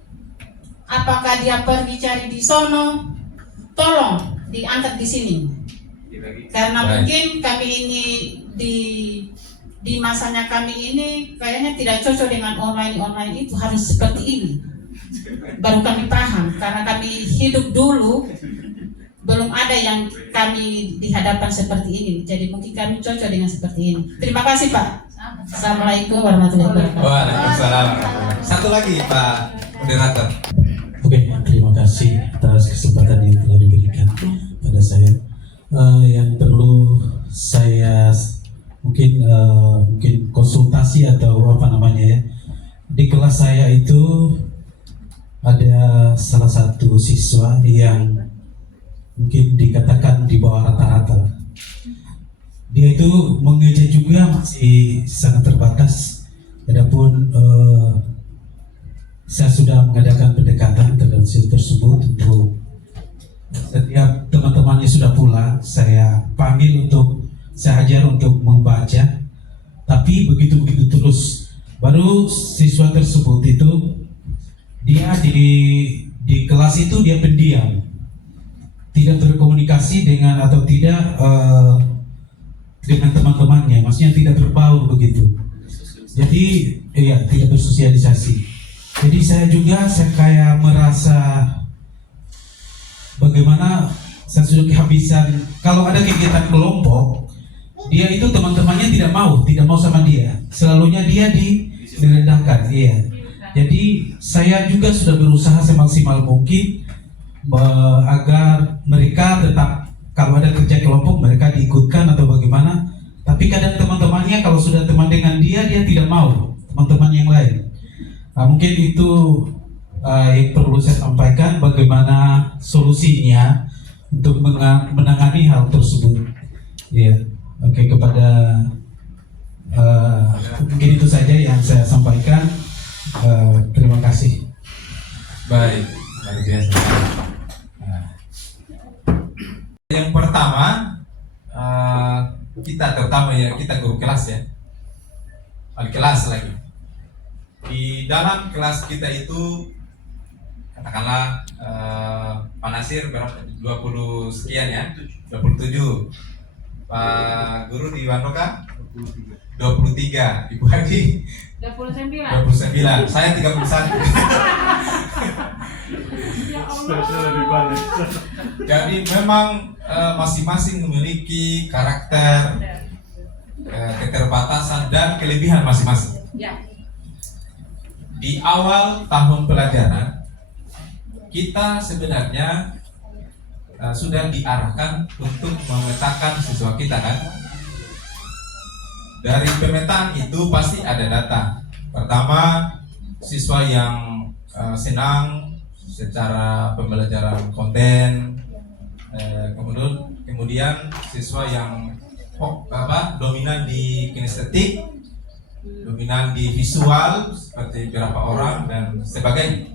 apakah dia pergi cari di sono, tolong diangkat di sini. Karena mungkin kami ini di masanya kami ini kayaknya tidak cocok dengan online itu, harus seperti ini. Baru kami paham, karena kami hidup dulu belum ada yang kami dihadapkan seperti ini. Jadi mungkin kami cocok dengan seperti ini. Terima kasih Pak. Assalamualaikum warahmatullahi wabarakatuh. Waalaikumsalam. Satu lagi Pak Moderator. Oke, terima kasih atas kesempatan yang telah diberikan pada saya. Yang perlu saya mungkin konsultasi atau apa namanya ya, di kelas saya itu ada salah satu siswa yang mungkin dikatakan di bawah rata-rata. Dia itu mengeja juga masih sangat terbatas. Adapun saya sudah mengadakan pendekatan terhadap siswa tersebut untuk setiap teman-temannya sudah pulang, saya panggil untuk saya ajar untuk membaca. Tapi begitu terus, baru siswa tersebut itu dia di kelas itu dia pendiam, tidak berkomunikasi dengan atau tidak dengan teman-temannya, maksudnya tidak berbaur begitu. Jadi tidak bersosialisasi. Jadi saya kayak merasa bagaimana saya sudah kehabisan. Kalau ada kegiatan kelompok, dia itu teman-temannya tidak mau sama dia. Selalunya dia direndahkan. Iya. Jadi saya juga sudah berusaha semaksimal mungkin agar mereka tetap, kalau ada kerja kelompok mereka diikutkan atau bagaimana. Tapi kadang teman-temannya kalau sudah teman dengan dia tidak mau, teman-teman yang lain. Nah, mungkin itu yang perlu saya sampaikan, bagaimana solusinya untuk menangani hal tersebut. Ya, oke, kepada mungkin itu saja yang saya sampaikan. Terima kasih. Baik, luar biasa. Nah, yang pertama, kita terutama ya, kita guru kelas ya, wali kelas lagi. Di dalam kelas kita itu katakanlah Pak Nasir berapa? 20 sekian ya, 27. Pak Guru di Wandoka 23. Ibu Haji 29. Saya 31. Jadi memang masing-masing memiliki karakter, keterbatasan dan kelebihan masing-masing. Di awal tahun pelajaran kita sebenarnya sudah diarahkan untuk memetakan siswa kita kan. Dari pemetaan itu pasti ada data. Pertama, siswa yang senang secara pembelajaran konten. Kemudian siswa yang dominan di kinestetik, dominan di visual seperti beberapa orang dan sebagainya.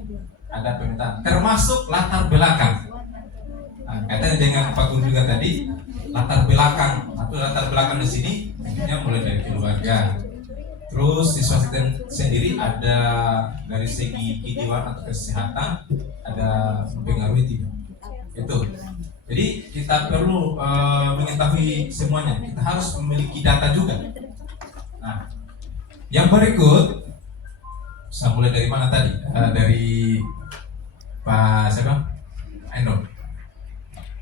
Ada pemetaan termasuk latar belakang. Nah, kaitannya dengan Pak Guru juga tadi, latar belakang atau latar belakang di sini tentunya mulai dari keluarga. Terus siswa sendiri ada dari segi kejiwaan atau kesehatan, ada mempengaruhi tidak. Itu. Jadi kita perlu mengetahui semuanya. Kita harus memiliki data juga. Nah, yang berikut, saya mulai dari mana tadi? Dari Pak siapa? Ainul.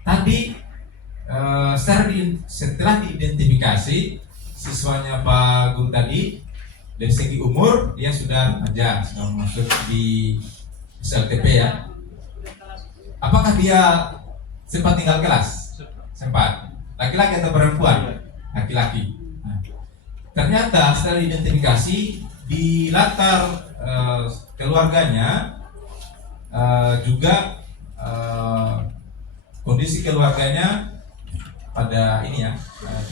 Tadi setelah diidentifikasi siswanya Pak Guru tadi, dari segi umur dia sudah remaja, sudah masuk di SLTP ya. Apakah dia sempat tinggal kelas? Sempat. Laki-laki atau perempuan? Laki-laki. Nah, ternyata setelah identifikasi di latar keluarganya juga kondisi keluarganya pada ini ya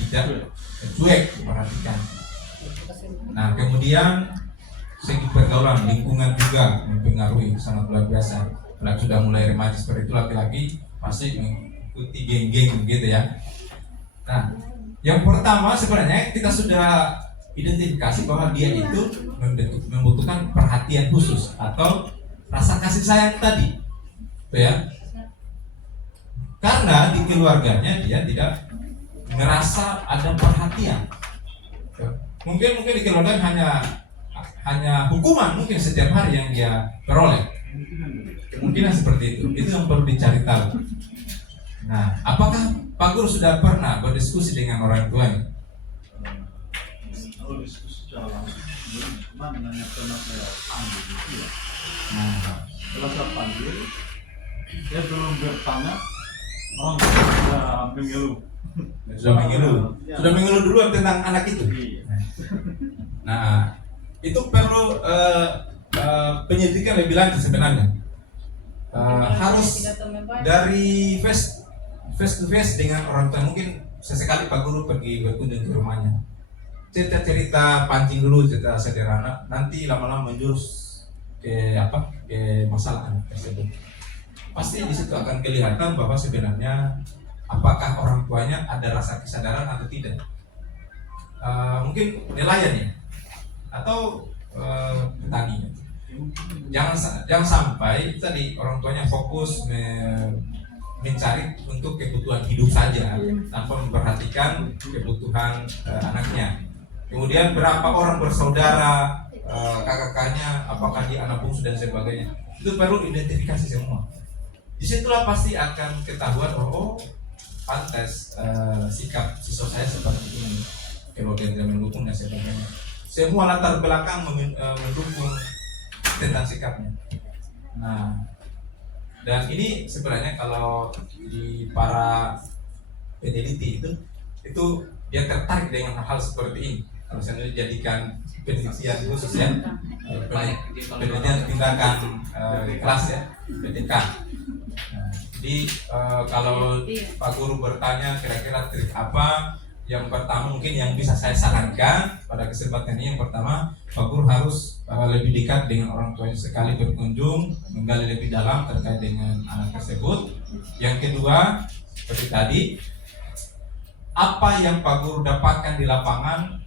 tidak cuek perhatikan. Nah, kemudian segi pergaulan lingkungan juga mempengaruhi sangat luar biasa. Kalau sudah mulai remaja seperti itu laki-laki pasti mengikuti geng-geng gitu ya. Nah, yang pertama sebenarnya kita sudah identifikasi bahwa dia itu membutuhkan perhatian khusus atau rasa kasih sayang tadi, tuh ya. Karena di keluarganya dia tidak merasa ada perhatian. Mungkin di keluarga hanya hukuman mungkin setiap hari yang dia peroleh. Kemungkinan seperti itu yang perlu dicari tahu. Nah, apakah Pak Guru sudah pernah berdiskusi dengan orang tuanya? Kalau diskusi secara langsung, cuma menanyakan saya panggil gitu ya. Nah, Setelah saya panggil, saya belum bertanya, orang sudah mengeluh. sudah mengeluh dulu tentang anak itu. Iya. Nah, itu perlu penyelidikan lebih lanjut sebenarnya. Harus dari face to face dengan orang tua. Mungkin sesekali Pak Guru pergi berkunjung ke rumahnya, cerita pancing dulu, cerita sederhana, nanti lama-lama menjurus ke masalah anak tersebut. Pasti di situ akan kelihatan bahwa sebenarnya apakah orang tuanya ada rasa kesadaran atau tidak. Mungkin nelayan ya, atau petani. Jangan sampai tadi orang tuanya fokus mencari untuk kebutuhan hidup saja tanpa memperhatikan kebutuhan anaknya. Kemudian berapa orang bersaudara, kakak-kakaknya, apakah dia anak bungsu dan sebagainya. Itu perlu identifikasi semua. Disitulah pasti akan ketahuan bahwa pantas sikap siswa saya seperti ini, kalau dia tidak mendukung dan sebagainya. Semua latar belakang mendukung tentang sikapnya. Nah, dan ini sebenarnya kalau di para peneliti itu dia tertarik dengan hal seperti ini. Kalau saya jadikan penelitian khusus ya, penelitian tindakan kelas ya, PTK. Nah, jadi kalau Pak Guru bertanya kira-kira trik apa, yang pertama mungkin yang bisa saya sarankan pada kesempatan ini, yang pertama Pak Guru harus lebih dekat dengan orang tuanya, sekali berkunjung menggali lebih dalam terkait dengan anak tersebut. Yang kedua, seperti tadi, apa yang Pak Guru dapatkan di lapangan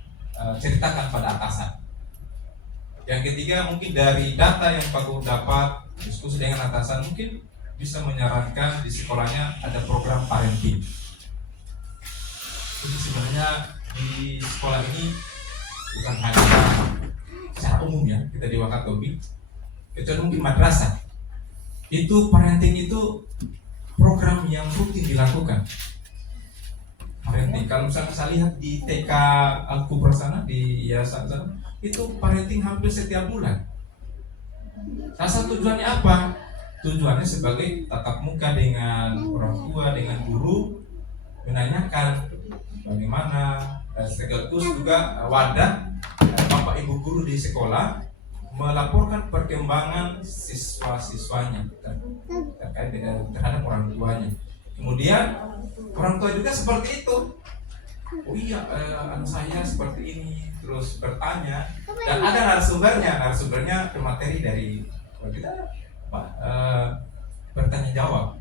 ceritakan pada atasan. Yang ketiga, mungkin dari data yang Pak Guru dapat diskusi dengan atasan, mungkin bisa menyarankan di sekolahnya ada program parenting. Jadi sebenarnya di sekolah ini bukan hanya secara umum ya, kita di Wakatobi, kecuali mungkin madrasah, itu parenting itu program yang rutin dilakukan. Parenting, kalau misalnya saya lihat di TK Al-Kubra sana, di yayasan sana, itu parenting hampir setiap bulan. Salah satu tujuannya apa? Tujuannya sebagai tatap muka dengan orang tua, dengan guru, menanyakan bagaimana, sekaligus juga wadah Bapak Ibu guru di sekolah melaporkan perkembangan siswa-siswanya terkait dengan terhadap orang tuanya. Kemudian orang tua juga seperti itu. Oh iya, anak saya seperti ini, terus bertanya, dan ada narasumbernya materi dari kita bertanya jawab.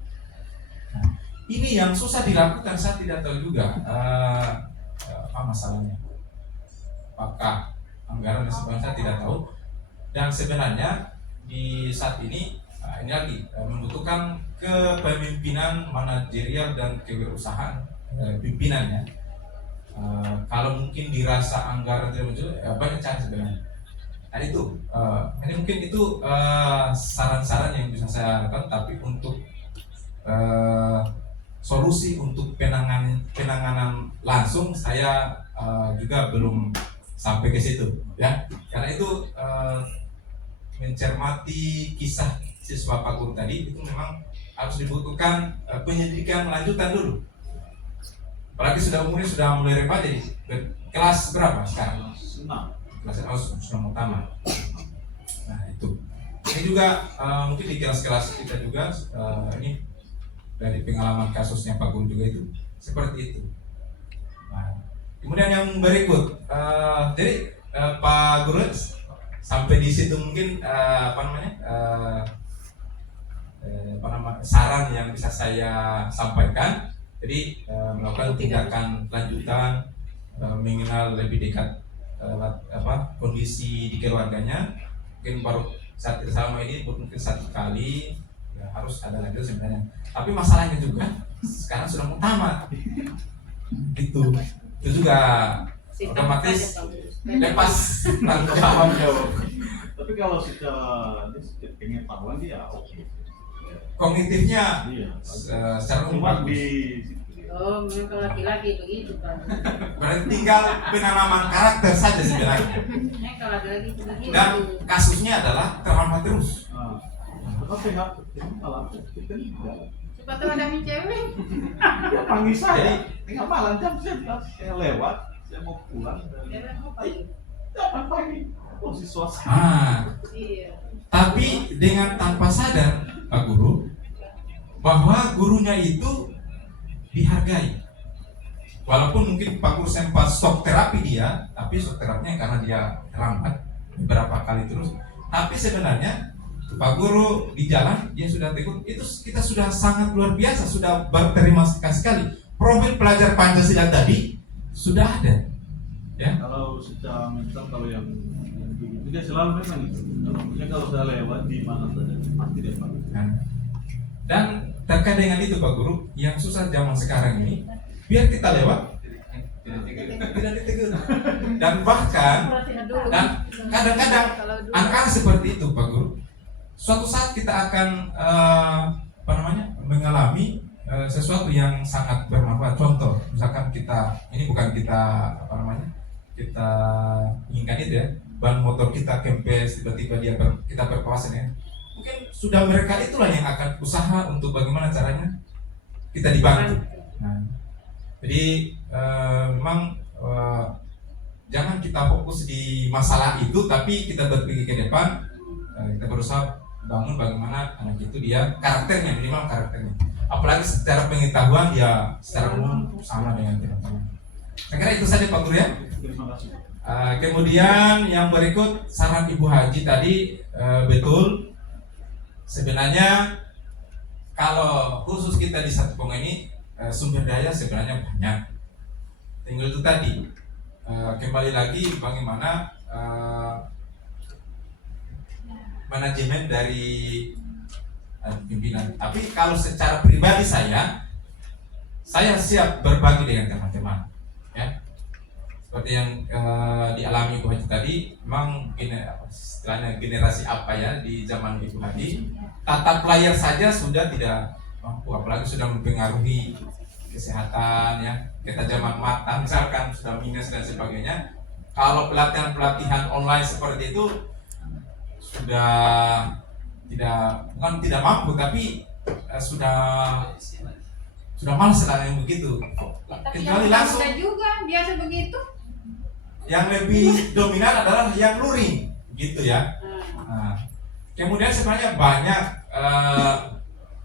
Nah, ini yang susah dilakukan, saya tidak tahu juga apa masalahnya. Apakah anggaran dan sebagainya, saya tidak tahu. Dan sebenarnya di saat ini ini lagi membutuhkan kepemimpinan manajerial dan kewirausahaan pimpinannya. Kalau mungkin dirasa anggaran tidak muncul, banyak cara sebenarnya. Nah itu, ini mungkin itu saran-saran yang bisa saya lakukan, tapi untuk solusi untuk penanganan langsung saya juga belum sampai ke situ, ya. Karena itu mencermati kisah siswa Pak Guru tadi itu memang harus dibutuhkan penyelidikan lanjutan dulu. Apalagi umurnya sudah mulai remaja, jadi kelas berapa sekarang? 6. Kelas sudah mau tamat. Nah itu. Ini juga mungkin di kelas-kelas kita juga ini dari pengalaman kasusnya Pak Guru juga itu seperti itu. Nah, kemudian yang berikut, jadi Pak Guru sampai di situ mungkin saran yang bisa saya sampaikan. Jadi melakukan tindakan lanjutan, mengenal lebih dekat kondisi di keluarganya. Mungkin baru saat bersama ini mungkin satu kali, ya harus ada lagi sebenarnya. Tapi masalahnya juga sekarang sudah mau tamat, gitu. Itu juga otomatis lepas tanggung jawab. Tapi kalau secara pengetahuan dia oke. Kognitifnya Iya. secara umum Cuma bagus. Oh, memang kalau laki-laki begitu kan. Berarti tinggal penanaman karakter saja sebenarnya. Kalau laki-laki begitu. Dan kasusnya adalah trauma terus. Tapi kalau kita tidak. Cepat ada cewek. Dia panggil saya, tinggal malam jam 11 saya lewat, saya mau pulang dari jam pagi. Oh siswa saya. Iya. Tapi dengan tanpa sadar Pak Guru bahwa gurunya itu dihargai. Walaupun mungkin Pak Guru sempat stop terapi dia, tapi stop terapinya karena dia terlambat beberapa kali terus. Tapi sebenarnya Pak Guru di jalan dia sudah tegur, itu kita sudah sangat luar biasa, sudah berterima kasih sekali. Profil pelajar Pancasila tadi sudah ada, ya. Kalau secara mental, kalau yang begitu dia selalu memang itu. Kalau saya lewat di mana saja pasti dia panggil. Dan terkait dengan itu Pak Guru, yang susah zaman sekarang ini, biar kita lewat tidak ditegur. Dan bahkan kadang-kadang anak-anak seperti itu Pak Guru. Suatu saat kita akan mengalami sesuatu yang sangat bermanfaat. Contoh, misalkan ini bukan kita kita inginkan itu ya, ban motor kita kempes, tiba-tiba kita berpawasan ya. Mungkin sudah mereka itulah yang akan usaha untuk bagaimana caranya kita dibantu. Nah, jadi memang jangan kita fokus di masalah itu, tapi kita berpikir ke depan. Kita berusaha bangun bagaimana anak itu dia karakternya, minimal karakternya. Apalagi secara pengetahuan dia secara umum sama dengan teman-teman. Saya kira itu saja Pak Guru ya. Terima kasih. Kemudian yang berikut saran Ibu Haji tadi betul. Sebenarnya kalau khusus kita di Satu Pongo ini sumber daya sebenarnya banyak. Tinggal itu tadi kembali lagi bagaimana manajemen dari pimpinan. Tapi kalau secara pribadi saya siap berbagi dengan teman-teman, ya. Seperti yang dialami Ibu Haji tadi, memang istilahnya generasi apa ya di zaman Ibu Haji, tata layar saja sudah tidak mampu, apalagi sudah mempengaruhi kesehatan ya, ketajaman mata misalkan sudah minus dan sebagainya. Kalau pelatihan online seperti itu sudah bukan tidak mampu, tapi sudah malas lah yang begitu. Kecuali langsung juga biasa begitu. yang lebih dominan adalah yang luring gitu ya. Nah, kemudian sebenarnya banyak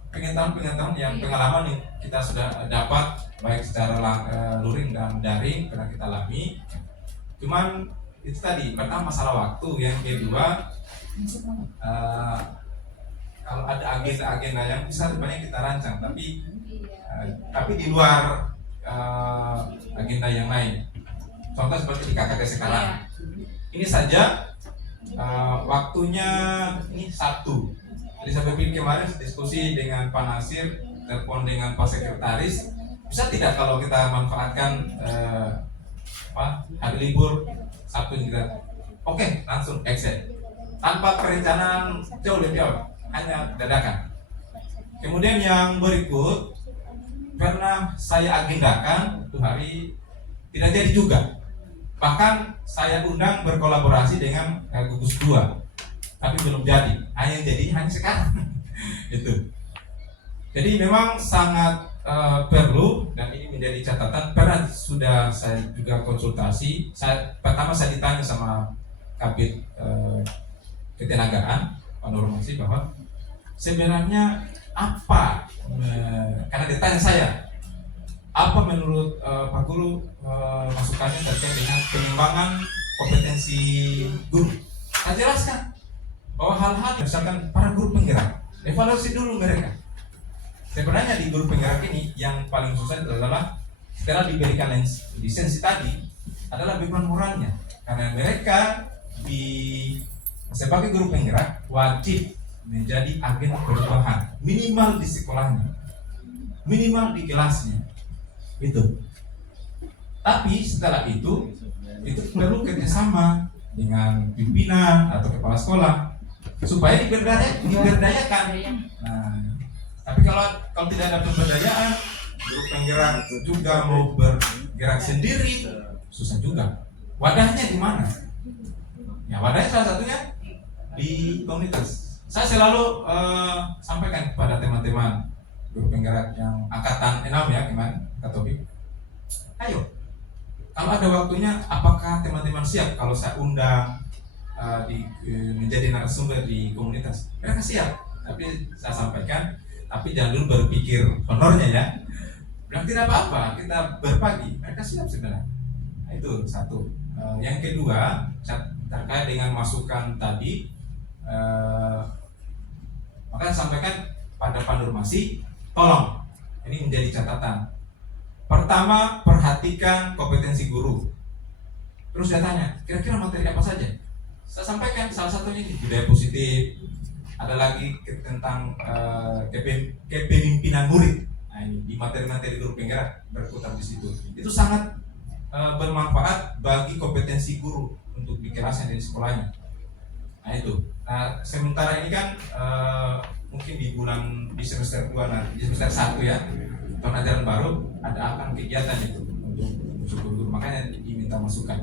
pengetahuan yang pengalaman yang kita sudah dapat baik secara luring dan daring pernah kita alami. Cuman itu tadi, pertama masalah waktu, yang kedua kalau ada agenda-agenda yang bisa sebenarnya kita rancang, tapi di luar agenda yang lain. Contoh seperti di KKT sekarang. Ini saja waktunya ini Sabtu. Jadi saya pikir kemarin diskusi dengan Pak Nasir, telepon dengan Pak Sekretaris, bisa tidak kalau kita manfaatkan hari libur Sabtu juga? Oke, langsung exit tanpa perencanaan jauh lebih awal, hanya dadakan. Kemudian yang berikut pernah saya agendakan itu hari tidak jadi juga. Bahkan saya undang berkolaborasi dengan gugus 2, tapi belum jadi. Hanya sekarang. Itu. Jadi memang sangat perlu, dan ini menjadi catatan. Pernah sudah saya juga konsultasi. Pertama saya ditanya sama Kabid Ketenagaan Pak Normasi bahwa sebenarnya apa, karena ditanya saya, apa menurut Pak Guru masukannya terkait dengan pengembangan kompetensi guru? Saya jelaskan bahwa hal-hal misalkan para guru penggerak, evaluasi dulu mereka. Sebenarnya di guru penggerak ini yang paling susah adalah setelah diberikan lisensi tadi adalah beban moralnya, karena mereka sebagai guru penggerak wajib menjadi agen perubahan, minimal di sekolahnya, minimal di kelasnya. Itu. Tapi setelah itu perlu kerjasama dengan pimpinan atau kepala sekolah supaya diberdayakan. Nah, tapi kalau tidak ada pemberdayaan, guru penggerak juga mau bergerak sendiri susah juga. Wadahnya di mana? Ya, wadahnya salah satunya di komunitas. Saya selalu sampaikan kepada teman-teman guru penggerak yang angkatan 6 ya, gimana Kak Tobi? Ayo, kalau ada waktunya, apakah teman-teman siap kalau saya undang menjadi narasumber di komunitas? Mereka siap, tapi saya sampaikan, tapi jangan dulu berpikir honornya ya. Bilang tidak apa-apa, kita berbagi. Mereka siap sebenarnya. Nah, itu satu. Yang kedua, terkait dengan masukan tadi, maka sampaikan pada Pak Nurmasi, tolong ini menjadi catatan. Pertama, perhatikan kompetensi guru. Terus dia tanya, kira-kira materi apa saja? Saya sampaikan salah satunya di budaya positif. Ada lagi tentang kepemimpinan murid. Nah, ini di materi-materi guru penggerak berputar di situ. Itu sangat bermanfaat bagi kompetensi guru untuk di kelasnya dan di sekolahnya. Nah itu. Nah, sementara ini kan mungkin di semester 2 nanti, di semester 1 ya, tahun ajaran baru akan kegiatan itu untuk guru, makanya diminta masukan.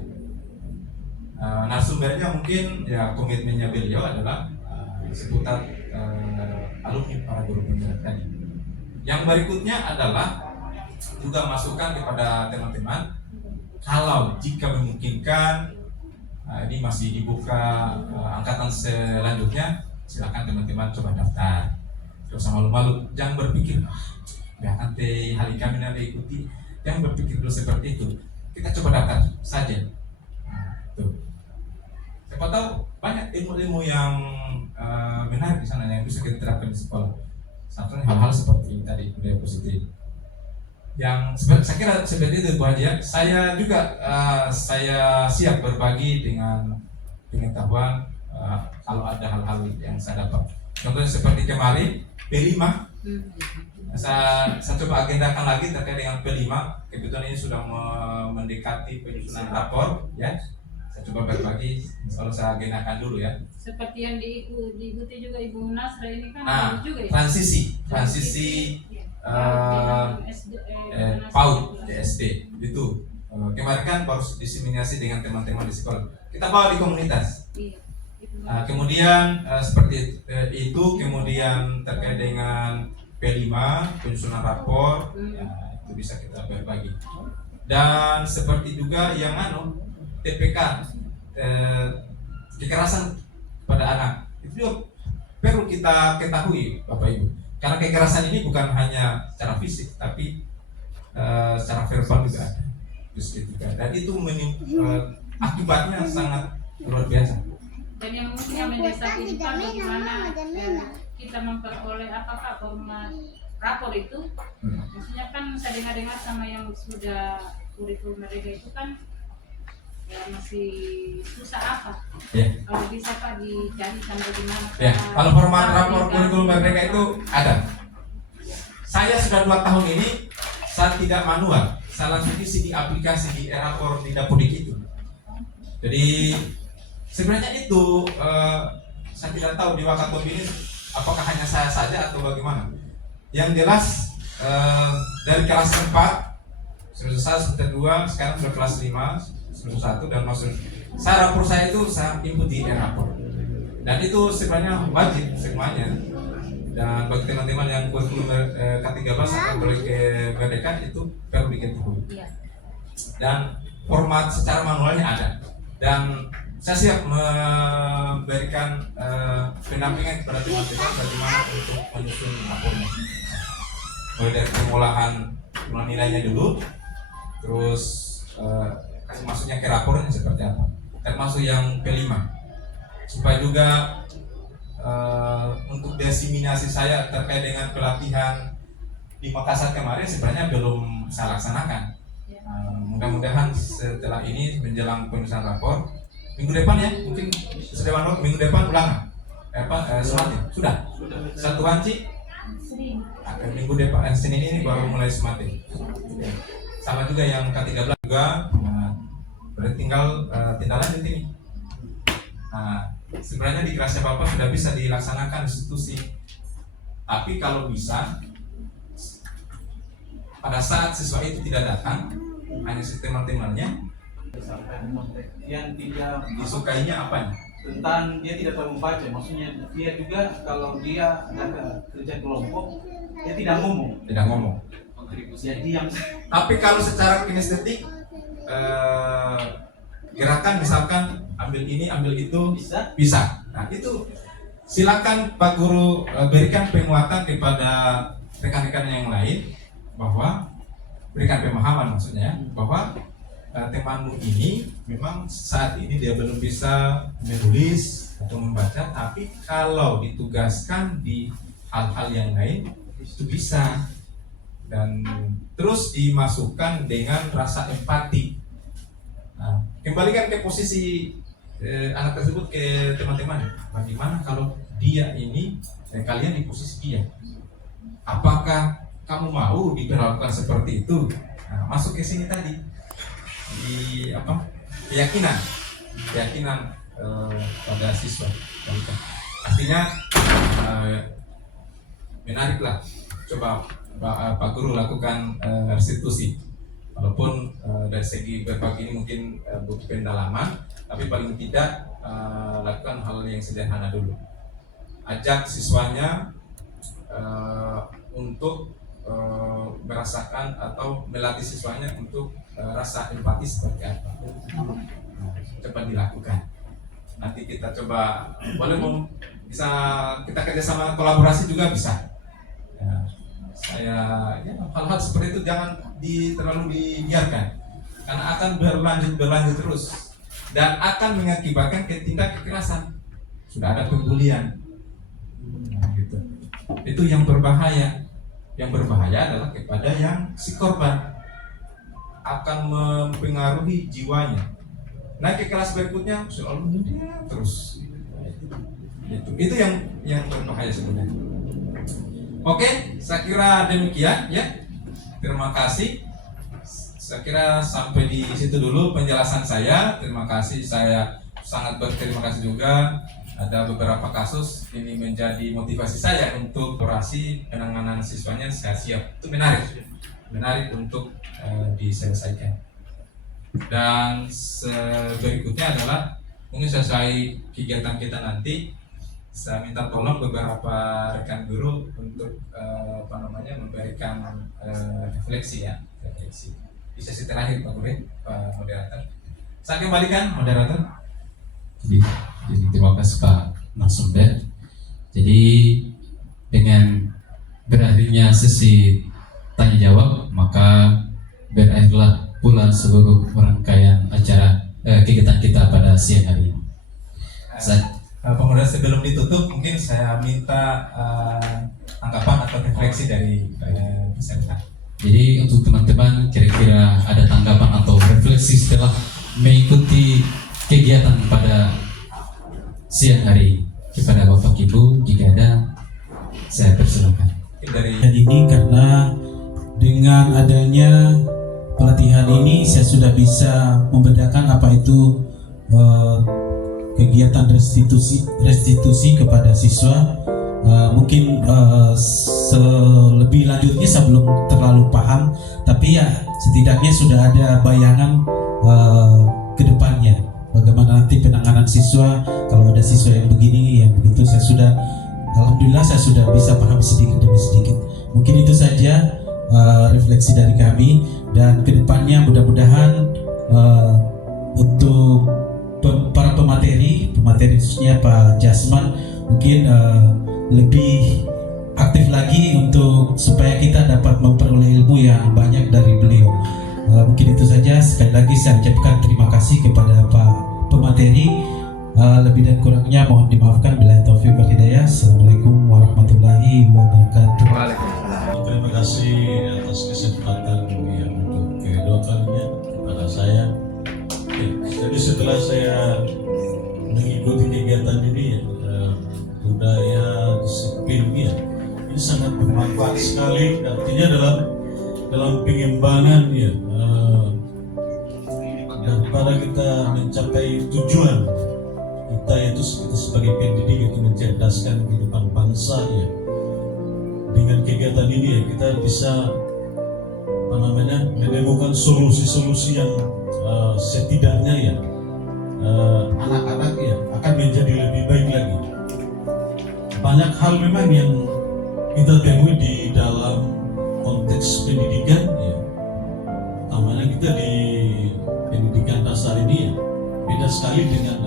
Narasumbernya mungkin ya komitmennya beliau adalah seputar alumni para guru penggerak tadi. Yang berikutnya adalah juga masukan kepada teman-teman, kalau jika memungkinkan ini masih dibuka angkatan selanjutnya, silakan teman-teman coba daftar. Tidak usah malu-malu, jangan berpikir ya nanti hari kami nanti ikuti, jangan berpikir dulu seperti itu. Kita coba daftar saja. Tuh. Siapa tahu banyak ilmu-ilmu yang menarik di sana yang bisa kita terapkan di sekolah. Satunya hal-hal seperti tadi budaya positif. Yang saya kira seperti itu Bu Haji. Saya juga saya siap berbagi dengan pengetahuan kalau ada hal-hal yang saya dapat. Contohnya seperti kemarin P5, saya coba agendakan lagi terkait dengan P5. Kebetulan ini sudah mendekati penyusunan rapor, ya. Saya coba berbagi, kalau saya agendakan dulu ya. Seperti yang diikuti juga Ibu Nasra ini kan Nah, juga ya. transisi PAUD SD itu kemarin kan baru diseminasi dengan teman-teman di sekolah. Kita bawa di komunitas. Kemudian seperti itu, kemudian terkait dengan P5 penyusunan rapor, ya, itu bisa kita berbagi. Dan seperti juga yang TPK kekerasan pada anak. Itu juga perlu kita ketahui Bapak Ibu. Karena kekerasan ini bukan hanya secara fisik, tapi secara verbal juga ada. Dan itu akibatnya sangat luar biasa. Dan yang mungkin mendesak ini kan bagaimana kita memperoleh apakah format rapor itu. Maksudnya kan saya dengar sama yang sudah kurikulum mereka itu kan ya masih susah apa. Ya. Kalau bisa Pak dicarikan bagaimana. Ya, kalau format rapor kurikulum mereka itu ada. Saya sudah 2 tahun ini saya tidak manual, saya langsung isi di aplikasi di rapor di Dapodik itu. Jadi sebenarnya itu saya tidak tahu di Wakatobi ini apakah hanya saya saja atau bagaimana. Yang jelas dari kelas 4 semester 1, semester 2, sekarang sudah kelas 5, semester 1 dan masuk. Rapor saya itu saya input di rapor. Dan itu sebenarnya wajib semuanya. Dan bagi teman-teman yang kurikulum K13 atau ke Merdeka itu perlu diketahui. Dan format secara manualnya ada. Dan saya siap memberikan pendampingan kepada teman-teman bagaimana untuk menyusun rapornya. Mulai dari pengolahan nilainya dulu, terus kasih masuknya ke rapornya seperti apa, termasuk yang kelima, supaya juga untuk diseminasi saya terkait dengan pelatihan di Makassar kemarin sebenarnya belum saya laksanakan. Mudah-mudahan setelah ini menjelang penulisan rapor minggu depan ya, mungkin sudah minggu depan ulangan sematnya sudah satu hanci minggu depan Senin ini baru mulai sematnya. Sama juga yang K13 juga berarti tinggal tindak lanjut ini. Sebenarnya di kelasnya Bapak sudah bisa dilaksanakan institusi, tapi kalau bisa pada saat siswa itu tidak datang, hanya teman-temannya yang tidak disukainya apa? tentang dia tidak tahu membaca, maksudnya dia juga kalau dia ada kerja kelompok dia tidak ngomong. Jadi yang Tapi kalau secara kinestetik gerakan misalkan ambil ini ambil itu bisa. Nah itu silakan Pak Guru berikan penguatan kepada rekan-rekan yang lain bahwa berikan pemahaman maksudnya bahwa temanmu ini memang saat ini dia belum bisa menulis atau membaca, tapi kalau ditugaskan di hal-hal yang lain itu bisa, dan terus dimasukkan dengan rasa empati. Nah, kembalikan ke posisi anak tersebut ke teman-teman. Bagaimana kalau dia ini kalian di posisi dia? Apakah kamu mau diperlakukan seperti itu? Nah, masuk ke sini tadi di keyakinan pada siswa. Artinya menariklah. Coba Pak Guru lakukan restitusi. Walaupun dari segi berbagi ini mungkin butuh pendalaman, tapi paling tidak lakukan hal yang sederhana dulu. Ajak siswanya untuk merasakan atau melatih siswanya untuk rasa empati seperti apa. Coba dilakukan. Nanti kita coba, boleh bisa kita kerjasama kolaborasi juga bisa. Hal-hal seperti itu jangan terlalu dibiarkan, karena akan berlanjut terus dan akan mengakibatkan tindak kekerasan. Sudah ada pembulian. Gitu. Itu yang berbahaya. Yang berbahaya adalah kepada yang si korban, akan mempengaruhi jiwanya. Naik ke kelas berikutnya selalu terus. Itu yang berbahaya sebenarnya. Oke, saya kira demikian ya. Terima kasih. Saya kira sampai di situ dulu penjelasan saya. Terima kasih, saya sangat berterima kasih juga. Ada beberapa kasus ini menjadi motivasi saya untuk operasi penanganan siswanya. Saya siap. Itu menarik untuk diselesaikan. Dan berikutnya adalah mungkin selesai kegiatan kita nanti, saya minta tolong beberapa rekan guru untuk memberikan refleksi. Di sesi terakhir Pak Guru, Pak Moderator. Saya kembalikan Moderator. Jadi terima kasih Pak narasumber. Jadi dengan berakhirnya sesi tanya jawab, maka berakhirlah pula seluruh rangkaian acara kegiatan kita pada siang hari ini. Pemuda, sebelum ditutup mungkin saya minta tanggapan atau refleksi dari peserta. Jadi untuk teman-teman kira-kira ada tanggapan atau refleksi setelah mengikuti kegiatan pada siang hari kepada Bapak Ibu, jika ada saya persilakan. Dari ini karena dengan adanya pelatihan ini saya sudah bisa membedakan apa itu kegiatan restitusi kepada siswa. Mungkin lebih lanjutnya saya belum terlalu paham, tapi ya setidaknya sudah ada bayangan ke depannya bagaimana nanti penanganan siswa kalau ada siswa yang begini yang begitu. Alhamdulillah saya sudah bisa paham sedikit demi sedikit. Mungkin itu saja refleksi dari kami, dan ke depannya mudah-mudahan untuk para pemateri khususnya Pak Jasman mungkin lebih aktif lagi untuk supaya kita dapat memperoleh ilmu yang banyak dari beliau. Mungkin itu saja. Sekali lagi saya ucapkan terima kasih kepada Pak pemateri. Lebih dan kurangnya mohon dimaafkan. Billahi taufiq wal hidayah. Assalamualaikum warahmatullahi wabarakatuh. Terima kasih atas kesempatan yang untuk kedua kalinya kepada saya. Jadi setelah saya mengikuti kegiatan ini budaya disiplin ini sangat bermanfaat sekali, artinya dalam pengembangan daripada kita mencapai tujuan kita itu sebagai pendidik itu mencerdaskan kehidupan bangsa dengan kegiatan ini kita bisa menemukan solusi-solusi yang setidaknya anak-anak akan menjadi lebih baik lagi. Banyak hal memang yang kita temui di dalam konteks pendidikan utamanya kita di pendidikan dasar ini beda sekali dengan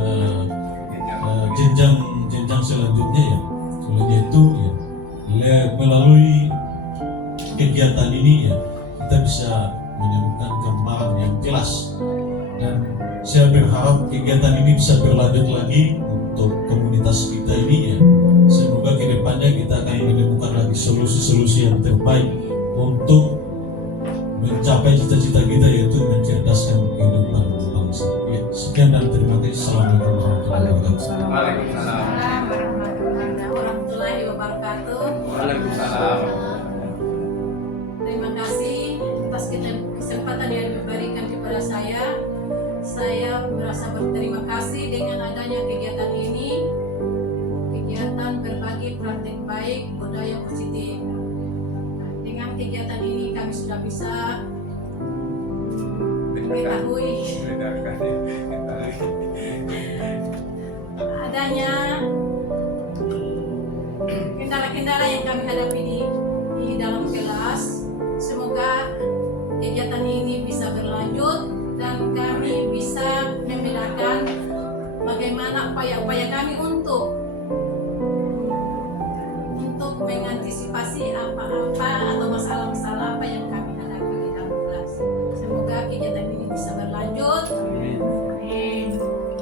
jenjang selanjutnya oleh itu melalui kegiatan ini kita bisa menemukan gambaran yang jelas, dan saya berharap kegiatan ini bisa berlanjut lagi untuk komunitas kita ini semoga kedepannya kita akan menemukan lagi solusi-solusi yang terbaik untuk mencapai cita-cita kita, yaitu mencerdaskan kehidupan bangsa. Sekian dan terima kasih. Assalamualaikum warahmatullahi wabarakatuh. Waalaikumsalam. Terima kasih atas kesempatan yang diberikan kepada saya. Saya merasa berterima kasih dengan adanya kegiatan ini, kegiatan berbagi praktik baik budaya positif. Dengan kegiatan ini kami sudah bisa mengetahui adanya kendala-kendala yang kami hadapi di dalam kelas. Semoga kegiatan ini bisa berlanjut dan kami bisa membedakan bagaimana upaya-upaya kami untuk mengantisipasi apa-apa atau masalah-masalah apa yang kami hadapi di dalam kelas. Semoga kegiatan ini bisa berlanjut.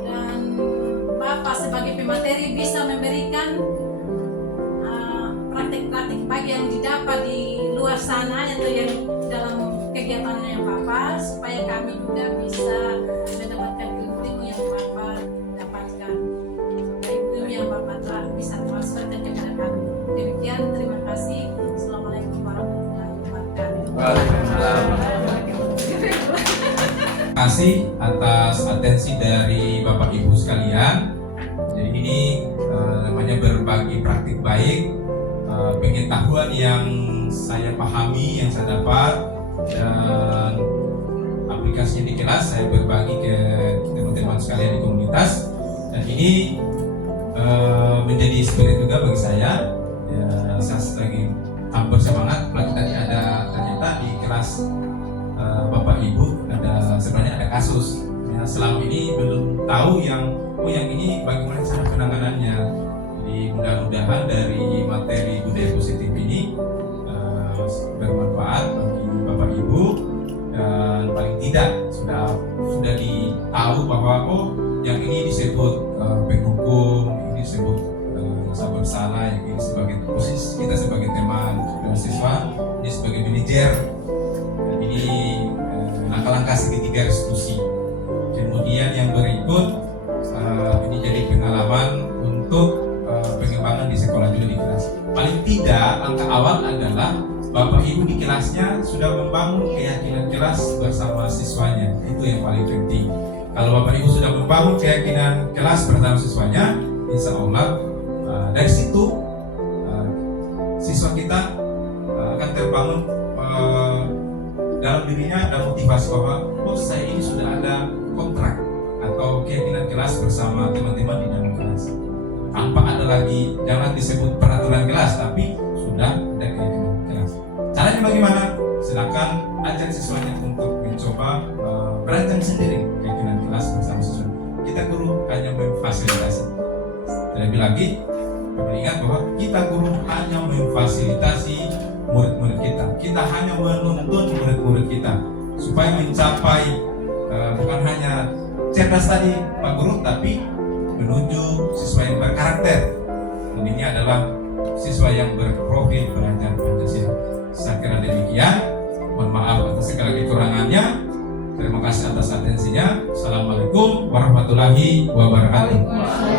Dan Bapak sebagai pemateri bisa memberikan praktik-praktik baik yang didapat di luar sana atau yang dalam kegiatannya Bapak, supaya kami juga bisa mendapatkan ilmu yang Bapak dapatkan, ilmu yang Bapak telah bisa transferkan kepada kami. Demikian, terima kasih. Assalamualaikum warahmatullahi wabarakatuh. Waalaikumsalam. Terima kasih atas atensi dari Bapak Ibu sekalian. Jadi ini namanya berbagi praktik baik, pengetahuan yang saya pahami, yang saya dapat, dan aplikasinya di kelas saya berbagi ke teman-teman sekalian di komunitas, dan ini menjadi inspirasi juga bagi saya. Saya lagi tambah semangat. Lagi tadi ada ternyata di kelas Bapak Ibu sebenarnya ada kasus selama ini belum tahu yang ini bagaimana cara penanganannya. disebut penghukum, ini disebut rasa bersalah, ini sebagai posisi kita sebagai teman mahasiswa, ini sebagai manajer. Dan ini langkah-langkah segitiga restitusi. Kemudian yang berikut ini jadi pengalaman untuk pengembangan di sekolah juga di kelas. Paling tidak langkah awal adalah Bapak Ibu di kelasnya sudah membangun keyakinan kelas bersama siswanya. Itu yang paling penting. Kalau Bapak Ibu sudah membangun keyakinan kelas bersama siswanya, insya Allah dari situ siswa kita akan terbangun dalam dirinya ada motivasi bahwa oh saya ini sudah ada kontrak atau keyakinan kelas bersama teman-teman di dalam kelas. Tanpa ada lagi, jangan disebut peraturan kelas, tapi sudah ada keyakinan kelas. Caranya bagaimana? Silakan ajak siswanya untuk mencoba berancang sendiri keyakinan kelas bersama siswa. Kita guru hanya memfasilitasi. Terlebih lagi, perlu ingat bahwa kita guru hanya memfasilitasi murid-murid kita. Kita hanya menuntun murid-murid kita supaya mencapai bukan hanya cerdas tadi Pak Guru, tapi menuju siswa yang berkarakter. Dan ini adalah siswa yang berprofil belajar Pancasila. Saya kira demikian. Mohon maaf atas segala kekurangannya. Terima kasih atas atensinya. Assalamualaikum warahmatullahi wabarakatuh.